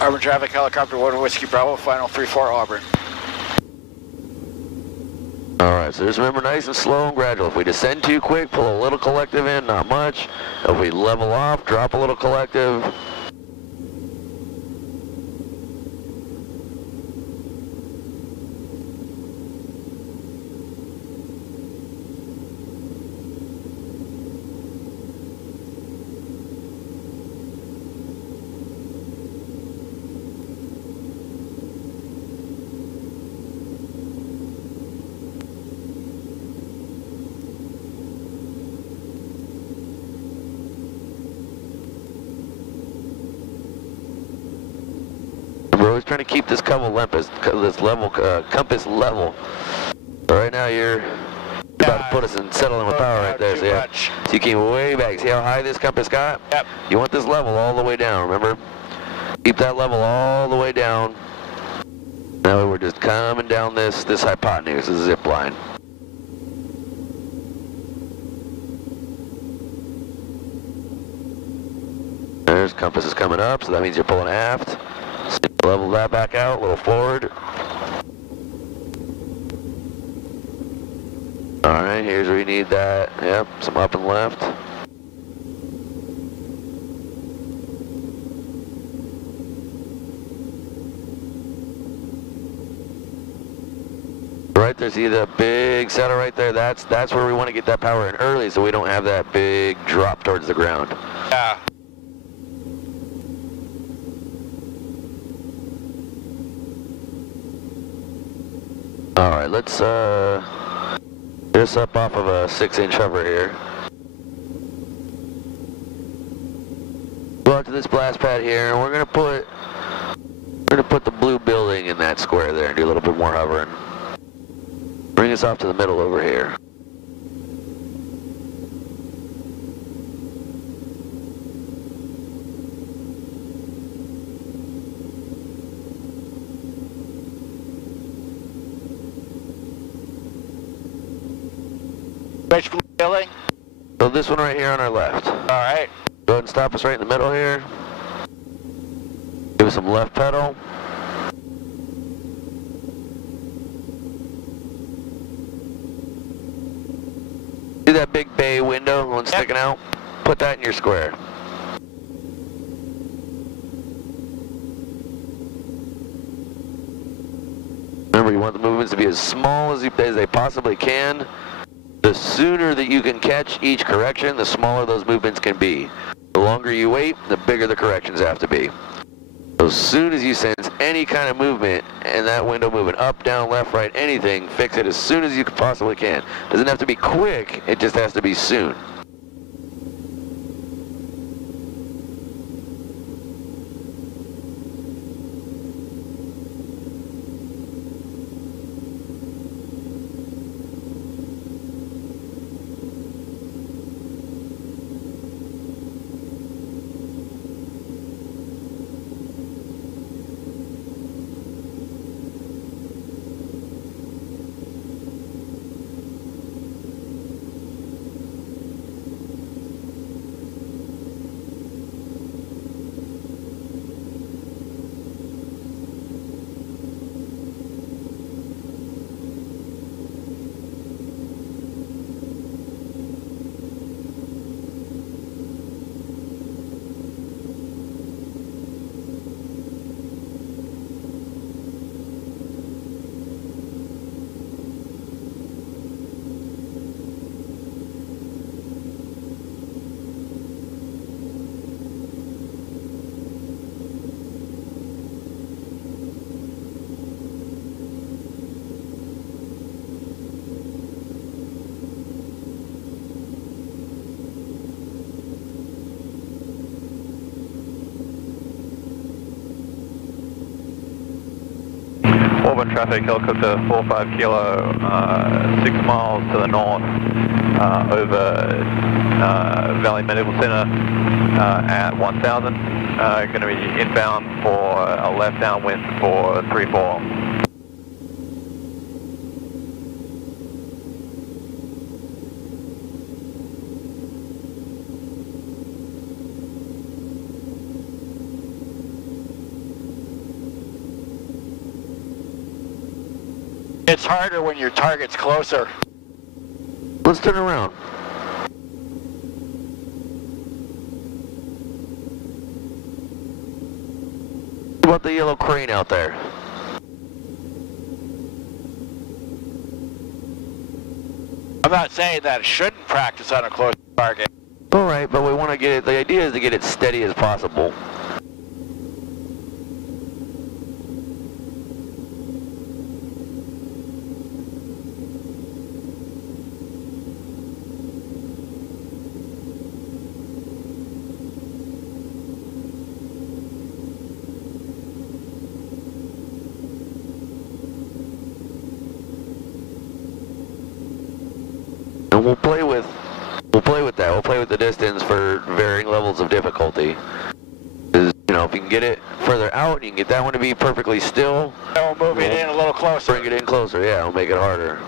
Auburn traffic helicopter 1 Whiskey Bravo, final 34 Auburn. Alright, so just remember nice and slow and gradual. If we descend too quick, pull a little collective in, not much. If we level off, drop a little collective. We're always trying to keep this compass level. So right now you're about to put us in settling with power right there. So you came way back. See how high this compass got? Yep. You want this level all the way down, remember? Keep that level all the way down. Now we're just coming down this hypotenuse, this zip line. There's compass is coming up, so that means you're pulling aft. So you level that back out, a little forward. Alright, here's where you need that. Yep, some up and left. Right there, see the big saddle right there? That's where we want to get that power in early so we don't have that big drop towards the ground. Yeah. Alright, let's this up off of a 6-inch hover here. Go out to this blast pad here, and we're gonna put the blue building in that square there and do a little bit more hovering. Bring us off to the middle over here. Which blue building? So this one right here on our left. Alright. Go ahead and stop us right in the middle here. Give us some left pedal. See that big bay window, one sticking out? Put that in your square. Remember, you want the movements to be as small as they possibly can. The sooner that you can catch each correction, the smaller those movements can be. The longer you wait, the bigger the corrections have to be. So as soon as you sense any kind of movement, and that window moving up, down, left, right, anything, fix it as soon as you possibly can. Doesn't have to be quick, it just has to be soon. Auburn traffic, helicopter 45 kilo, 6 miles to the north, over Valley Medical Center at 1000. Going to be inbound for a left downwind for 34. It's harder when your target's closer. Let's turn around. What about the yellow crane out there? I'm not saying that it shouldn't practice on a close target. All right, but we want to get it, the idea is to get it steady as possible. And we'll play with that. We'll play with the distance for varying levels of difficulty. 'Cause, you know, if you can get it further out, you can get that one to be perfectly still. We'll move it in a little closer. Bring it in closer, yeah, it'll make it harder.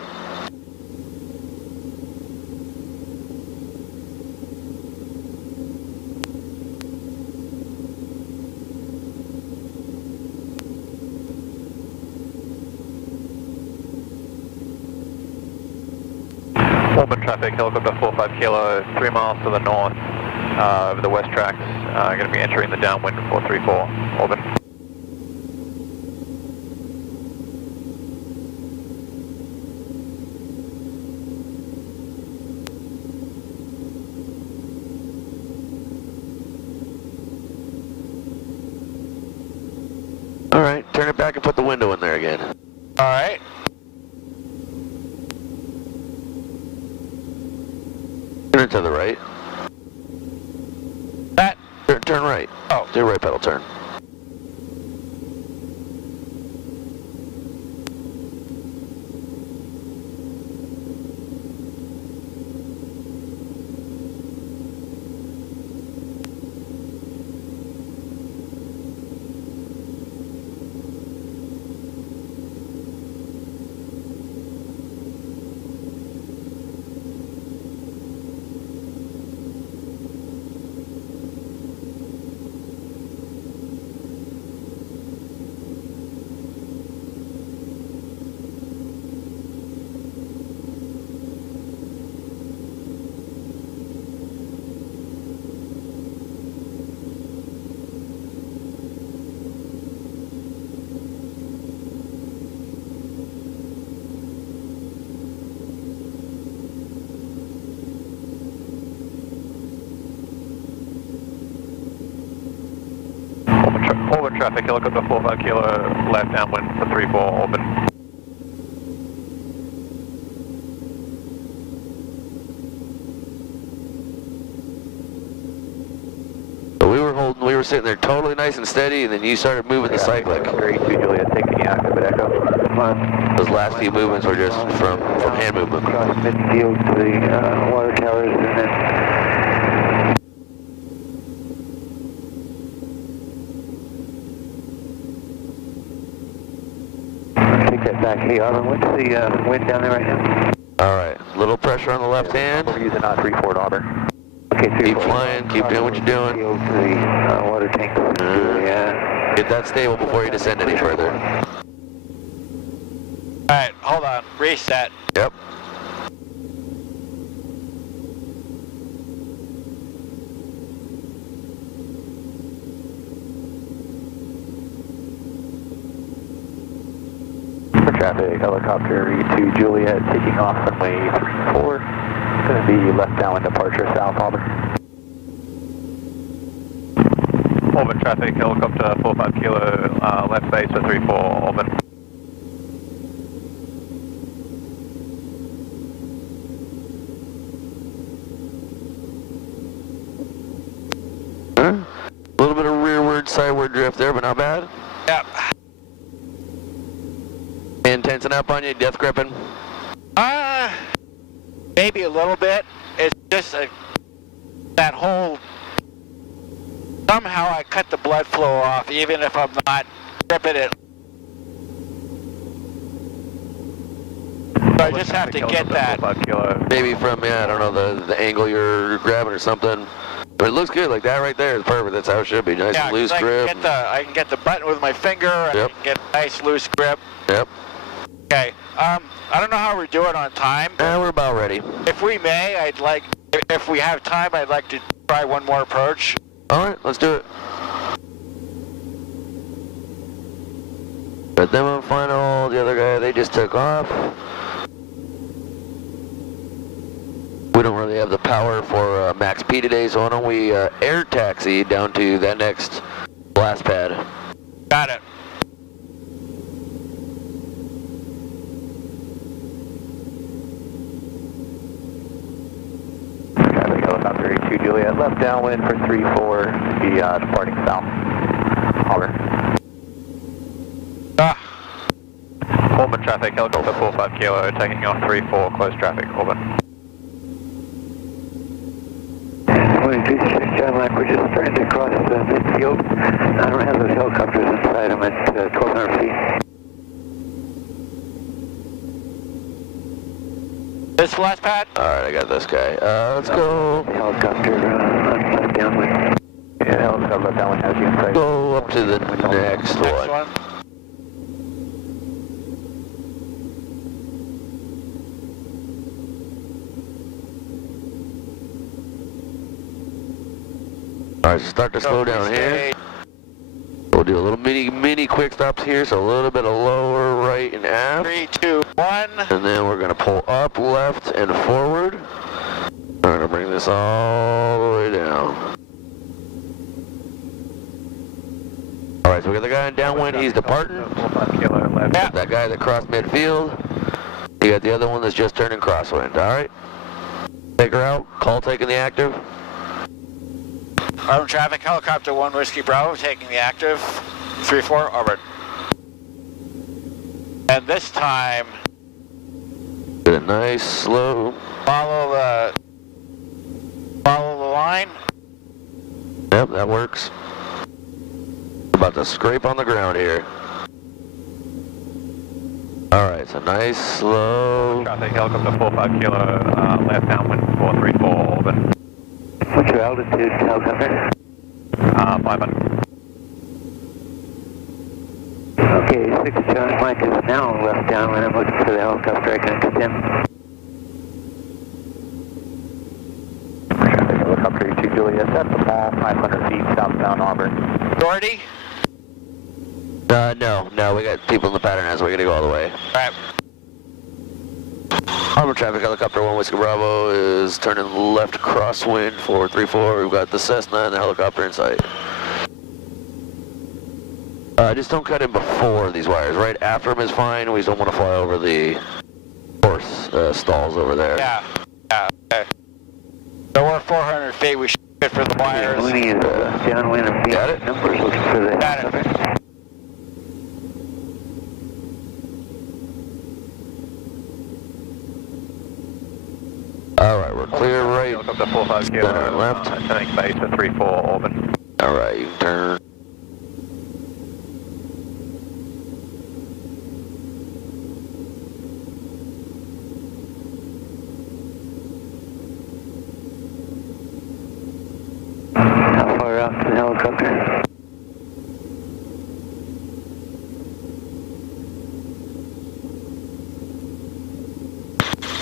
Auburn traffic, helicopter 45 kilo, 3 miles to the north, over the west tracks. Going to be entering the downwind 434, Auburn. All right, turn it back and put the window in there again. All right. Turn it to the right. That. Turn right. Oh. Do right pedal turn. Auburn traffic, helicopter 45 kilo, left downwind for 34, Auburn. So we were sitting there totally nice and steady, and then you started moving the cyclic. 32 Juliet, taking active at Echo. Those last few movements were just from hand movement. Across midfield to the water towers and then that back. Hey, Auburn, what's the wind down there right now? All right, little pressure on the left hand. We're using 34 Auburn. Okay, Keep flying, keep doing what you're doing. To the water tank. Yeah. Get that stable before you descend any further. All right, hold on. Reset. Yep. Traffic, helicopter E2 Juliet, taking off runway 34. Going to be left downwind departure, south Auburn. Auburn traffic, helicopter 45 kilo, left base for 34, Auburn. A little bit of rearward, sideward drift there, but not bad. Yep. And tensing up on you, death gripping. Maybe a little bit. It's just that whole. Somehow I cut the blood flow off, even if I'm not gripping it. So I just have to get that. Maybe from, I don't know, the angle you're grabbing or something. But it looks good, like that right there is perfect. That's how it should be. Nice and loose grip. I can get the button with my finger, and I can get a nice loose grip. Yep. Okay, I don't know how we're doing on time. We're about ready. If we may, if we have time, I'd like to try one more approach. All right, let's do it. But then we'll final, the other guy, they just took off. We don't really have the power for max P today, so why don't we air taxi down to that next blast pad. Got it. Helicopter E2 Juliet, left downwind for 34, be departing south. Auburn. Auburn traffic, helicopter 45 kilo, taking off 34, close traffic, Auburn. We're just trying to cross the midfield. I don't have those helicopters inside them at 1,200 feet. This last pad? All right, I got this guy. Let's go. Helicopter left downwind. Yeah, helicopter left downwind has you inside. Go up to the next one. Alright, so start to slow down here. We'll do a little mini quick stops here, so a little bit of lower right and aft. 3, 2, 1. And then we're gonna pull up, left, and forward. We're gonna bring this all the way down. Alright, so we got the guy in downwind, he's departing. Yeah. That guy that crossed midfield. You got the other one that's just turning crosswind, alright? Take her out, call taking the active. Armed traffic, helicopter 1 Whiskey Bravo, taking the active. 3-4, orbit. And this time, Get a nice, slow. follow the line. Yep, that works. About to scrape on the ground here. Alright, so nice, slow. Traffic helicopter 45 kilo, left downwind 434 orbit. What's your altitude, helicopter? 500. Okay, 6 Charlie Mike is now left downwind. I'm looking for the helicopter I can extend. Traffic helicopter 2 Juliet, set the ball 500 feet southbound Auburn. Doherty. No, we got people in the pattern as we gotta go all the way. Right. Armored traffic helicopter 1 Whiskey Bravo is turning left crosswind 434. We've got the Cessna and the helicopter in sight. Just don't cut in before these wires. Right after them is fine. We just don't want to fly over the horse stalls over there. Yeah. Okay. So we're 400 feet. We should be good for the wires. Winnie is downwind of beat. Got it. Numbers looking for the Got it. helicopter. Alright, we're clear right. Helicopter 45 kilo, Turn left. turning base to 34 Auburn. Alright, you can turn. How far out to the helicopter?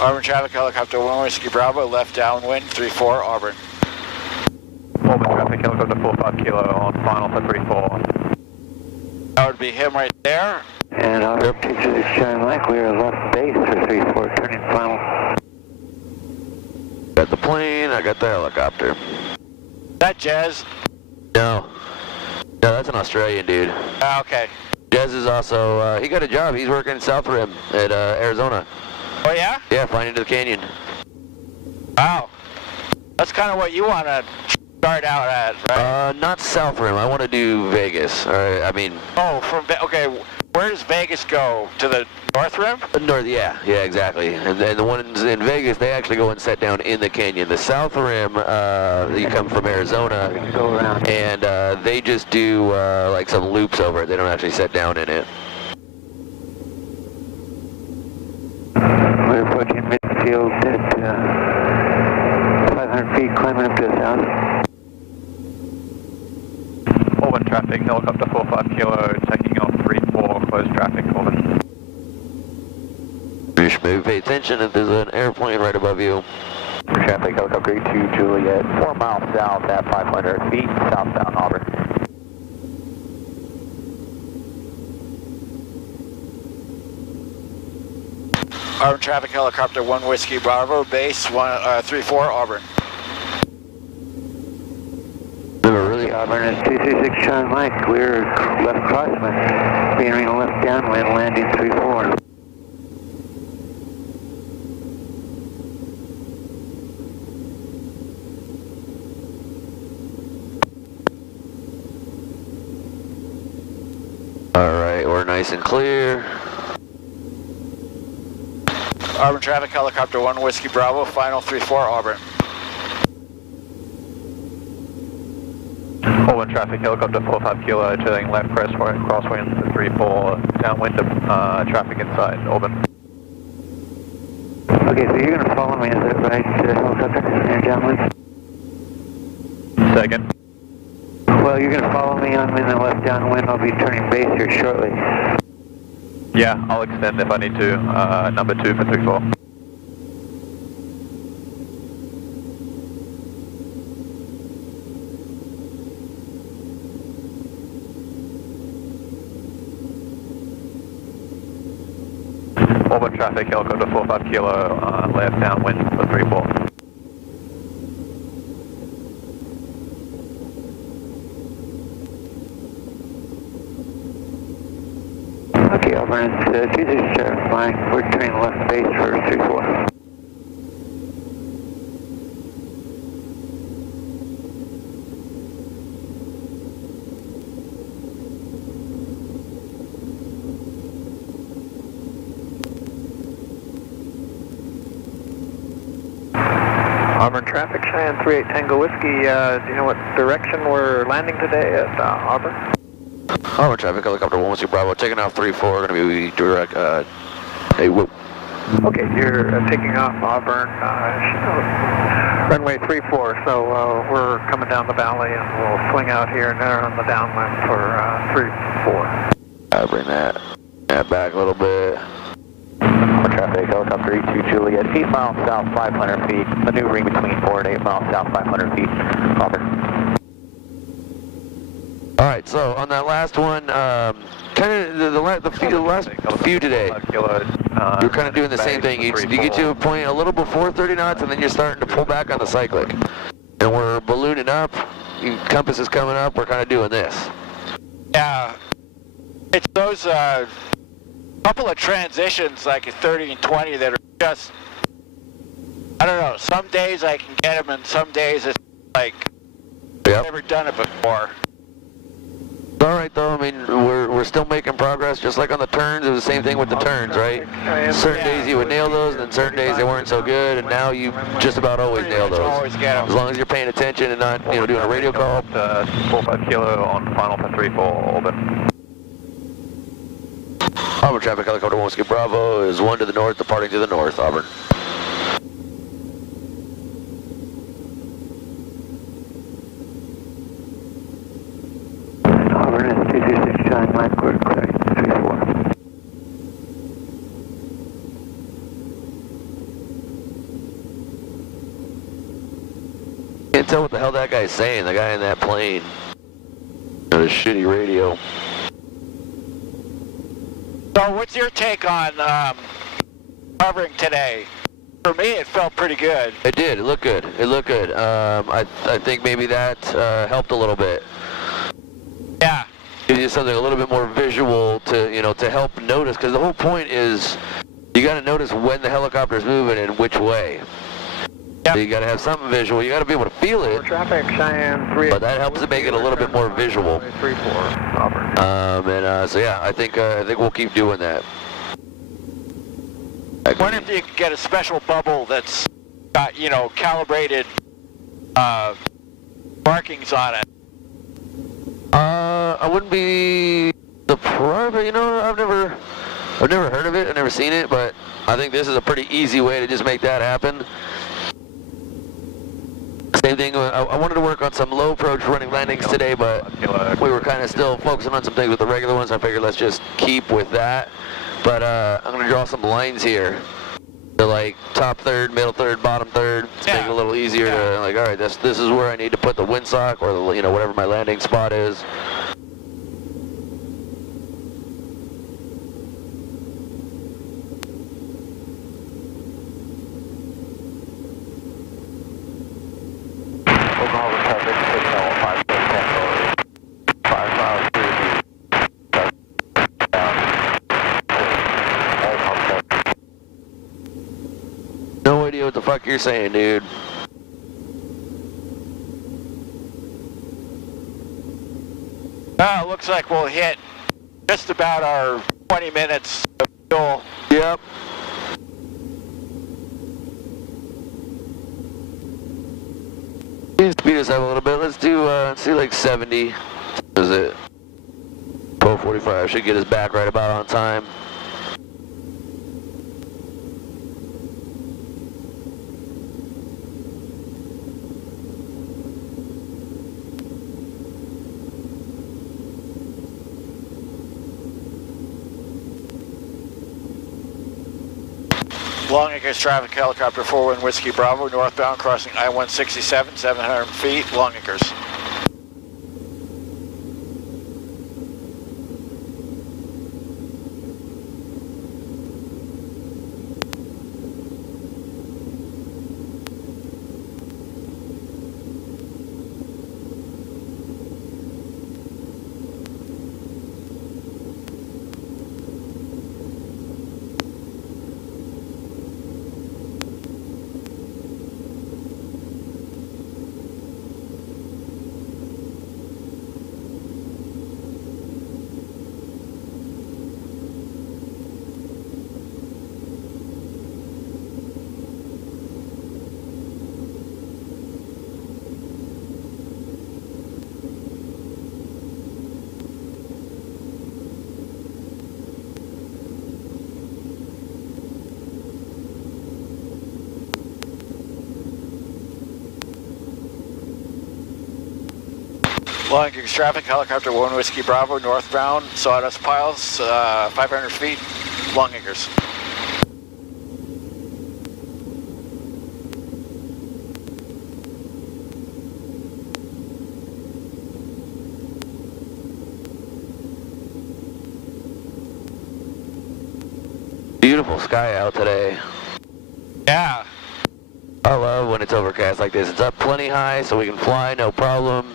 Armored traffic helicopter 1 Whiskey Bravo, left downwind 3-4, Auburn. Auburn traffic helicopter 45 kilo on final for 34. That would be him right there. And our picture is Charlie Mike. We are left base for 3-4, turning final. Got the plane, I got the helicopter. Is that Jez? No, that's an Australian dude. Ah, okay. Jez is also, he got a job. He's working in South Rim at Arizona. Oh yeah? Yeah, flying into the canyon. Wow. That's kind of what you want to start out at, right? Not South Rim. I want to do Vegas. Or, I mean, Oh, okay. Where does Vegas go? To the North Rim? north. Yeah, exactly. And then the ones in Vegas, they actually go and set down in the canyon. The South Rim, you come from Arizona, Go around. and they just do like some loops over it. They don't actually set down in it. We're approaching midfield at 500 feet, climbing up to 1,000. Auburn traffic helicopter 45 kilo, taking on 34, closed traffic Auburn. Just maybe pay attention if there's an airplane right above you. Traffic helicopter 2 Juliet, 4 miles south at 500 feet, southbound Auburn. Armored traffic helicopter 1 Whiskey Bravo, base 3-4, Auburn. Never really. Auburn is 236 Charlie Mike. We're left crosswind, bearing left downwind, landing 3-4. Alright, we're nice and clear. Auburn traffic helicopter 1 Whiskey Bravo, final 3-4, Auburn. Auburn traffic helicopter 45 kilo, turning left crosswind to 34, downwind to traffic inside Auburn. Okay, so you're going to follow me, is that right, helicopter, and downwind? Second. Well, you're going to follow me. I'm in the left downwind. I'll be turning base here shortly. Yeah, I'll extend if I need to, number 2 for 34. Auburn traffic, helicopter 45 kilo, left downwind for 34. Okay, Auburn, it's 207 flying. We're turning left base for 34. Auburn traffic, Cheyenne 38 Tango Whiskey. Do you know what direction we're landing today at Auburn? Auburn traffic, helicopter 1 Whiskey Bravo, taking off 34, going to be direct, hey, whoop. Okay, you're taking off Auburn, runway 34, so we're coming down the valley and we'll swing out here and there on the downwind for 34. I'll bring that back a little bit. Traffic, helicopter E2 Juliet, 8 miles south, 500 feet. Maneuvering between 4 and 8 miles south, 500 feet. Auburn. All right, so on that last one, kind of the last few today, you're kind of doing the same thing. You get to a point a little before 30 knots, and then you're starting to pull back on the cyclic. And we're ballooning up, compass is coming up, we're kind of doing this. Yeah, it's those couple of transitions like at 30 and 20 that are just, I don't know, some days I can get them and some days it's like, I've never done it before. All right, though. I mean, we're still making progress, just like on the turns. It was the same thing with the turns, right? Certain days you would nail those, and then certain days they weren't so good, and now you just about always nail those. Always get them. As long as you're paying attention and not, doing a radio call. 45 kilo on final for 34, Auburn. Auburn traffic, helicopter 1 Whiskey Bravo is 1 to the north, departing to the north, Auburn. Auburn is 226 Cheyenne, line quarter, clearing 34. Can't tell what the hell that guy's saying, the guy in that plane. Got a shitty radio. So what's your take on covering today? For me, it felt pretty good. It did. It looked good. It looked good. I think maybe that helped a little bit. Yeah. Gives you something a little bit more visual to, to help notice, because the whole point is you got to notice when the helicopter's moving and which way. Yep. So you got to have something visual. You got to be able to feel it. Traffic, Cheyenne 3. But that helps to make it a little bit more visual. 34, Auburn. So yeah, I think we'll keep doing that. I wonder if you could get a special bubble that's got, calibrated markings on it. I wouldn't be surprised, but I've never heard of it. I've never seen it, but I think this is a pretty easy way to just make that happen. Same thing, I wanted to work on some low approach running landings today, but we were kind of still focusing on some things with the regular ones. I figured let's just keep with that. But I'm going to draw some lines here. To like top third, middle third, bottom third. To make it a little easier to all right, this is where I need to put the windsock or the, whatever my landing spot is. No idea what the fuck you're saying, dude. It looks like we'll hit just about our 20 minutes of fuel. Yep. Speed us up a little bit. Let's do like 70. Is it 12:45? Should get us back right about on time. Long Acres traffic, helicopter 41 Whiskey Bravo, northbound crossing I-167, 700 feet, Long Acres. Long Acres traffic, helicopter 1 Whiskey Bravo, northbound, sawdust piles, 500 feet, Long Acres. Beautiful sky out today. Yeah. I love when it's overcast like this. It's up plenty high so we can fly, no problem.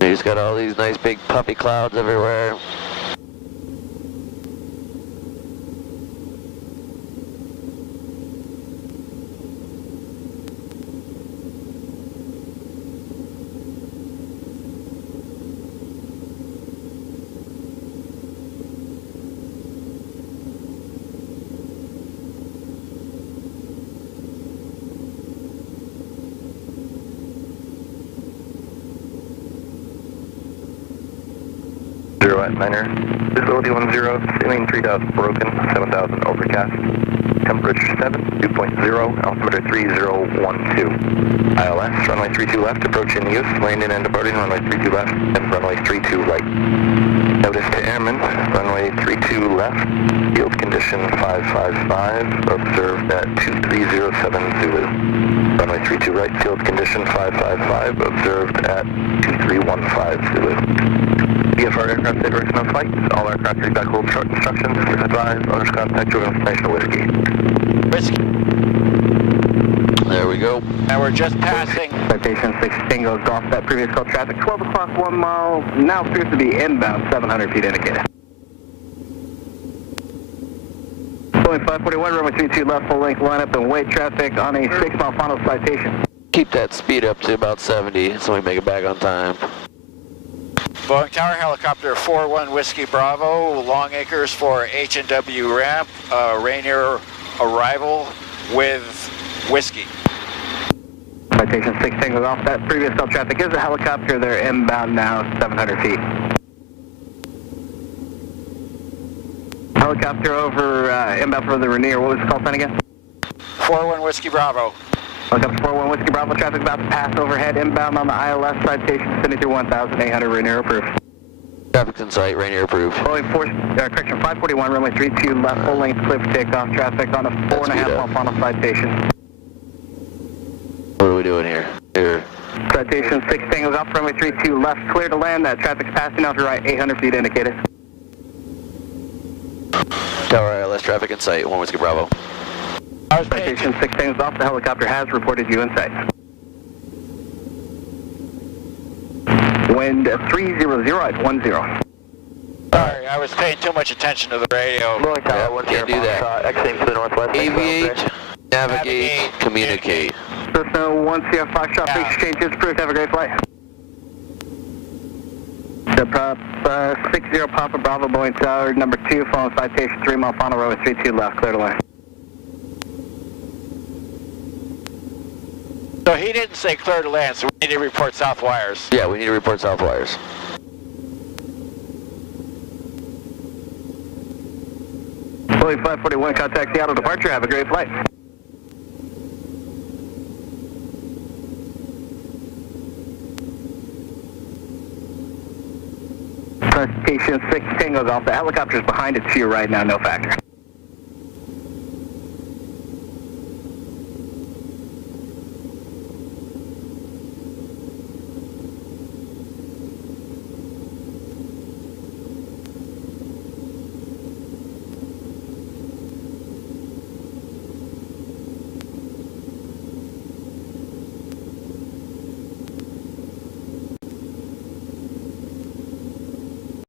You just got all these nice big puffy clouds everywhere. At Niner, visibility 10, ceiling 3000 broken, 7000 overcast, temperature 7, 2.0, altimeter 3012. ILS, runway 32 left, approaching use, landing and departing, runway 32 left, and runway 32 right. Notice to airmen, runway 32 left, field condition 555, observed at 2307 Zulu. Runway 32 right, field condition 555, observed at 2315 Zulu. VFR aircraft stay directed on flight. All aircraft read back hold instructions. Advise others contact you with information Whiskey. Whiskey. There we go. And we're just passing. Citation 16 goes off that previous call traffic. 12 o'clock, 1 mile. Now appears to be inbound, 700 feet indicated. Boeing 541, runway 32 left, full length lineup and wait traffic on a 6 mile final citation. Keep that speed up to about 70 so we make it back on time. Boeing Tower Helicopter 41 Whiskey Bravo, Long Acres for H&W ramp, Rainier arrival with Whiskey. Citation 16 goes off that previous call traffic. Is a helicopter, they're inbound now, 700 feet. Helicopter over, inbound for the Rainier, what was the call sign again? 41 Whiskey Bravo. Helicopter 41 Whiskey Bravo, traffic about to pass overhead, inbound on the ILS, citation 73,800, Rainier approved. Traffic's in sight, Rainier approved. Boeing 541, runway 32 left, full length, clear for takeoff, traffic on a 4.5 mile final citation. What are we doing here? Here. Citation 16 goes off, runway 32 left, clear to land, that traffic's passing off your right, 800 feet indicated. Tower ILS traffic in sight, 1 Whiskey Bravo. Citation 16 is off, the helicopter has reported you in sight. Wind 300 at 10. Sorry, I was paying too much attention to the radio. Can't do that. Exiting to the northwest. Aviate, navigate, communicate. Cessna 1 CF Foxtrot, please exchange is approved, have a great flight. The prop 60 Papa Bravo Boeing Tower, number 2, following citation 3 mile final row with 32 left, clear to land. So he didn't say clear to land, so we need to report south wires. Yeah, we need to report south wires. Boeing 541, contact Seattle departure, have a great flight. Citation 16 goes off, the helicopter's behind it to your right now, no factor.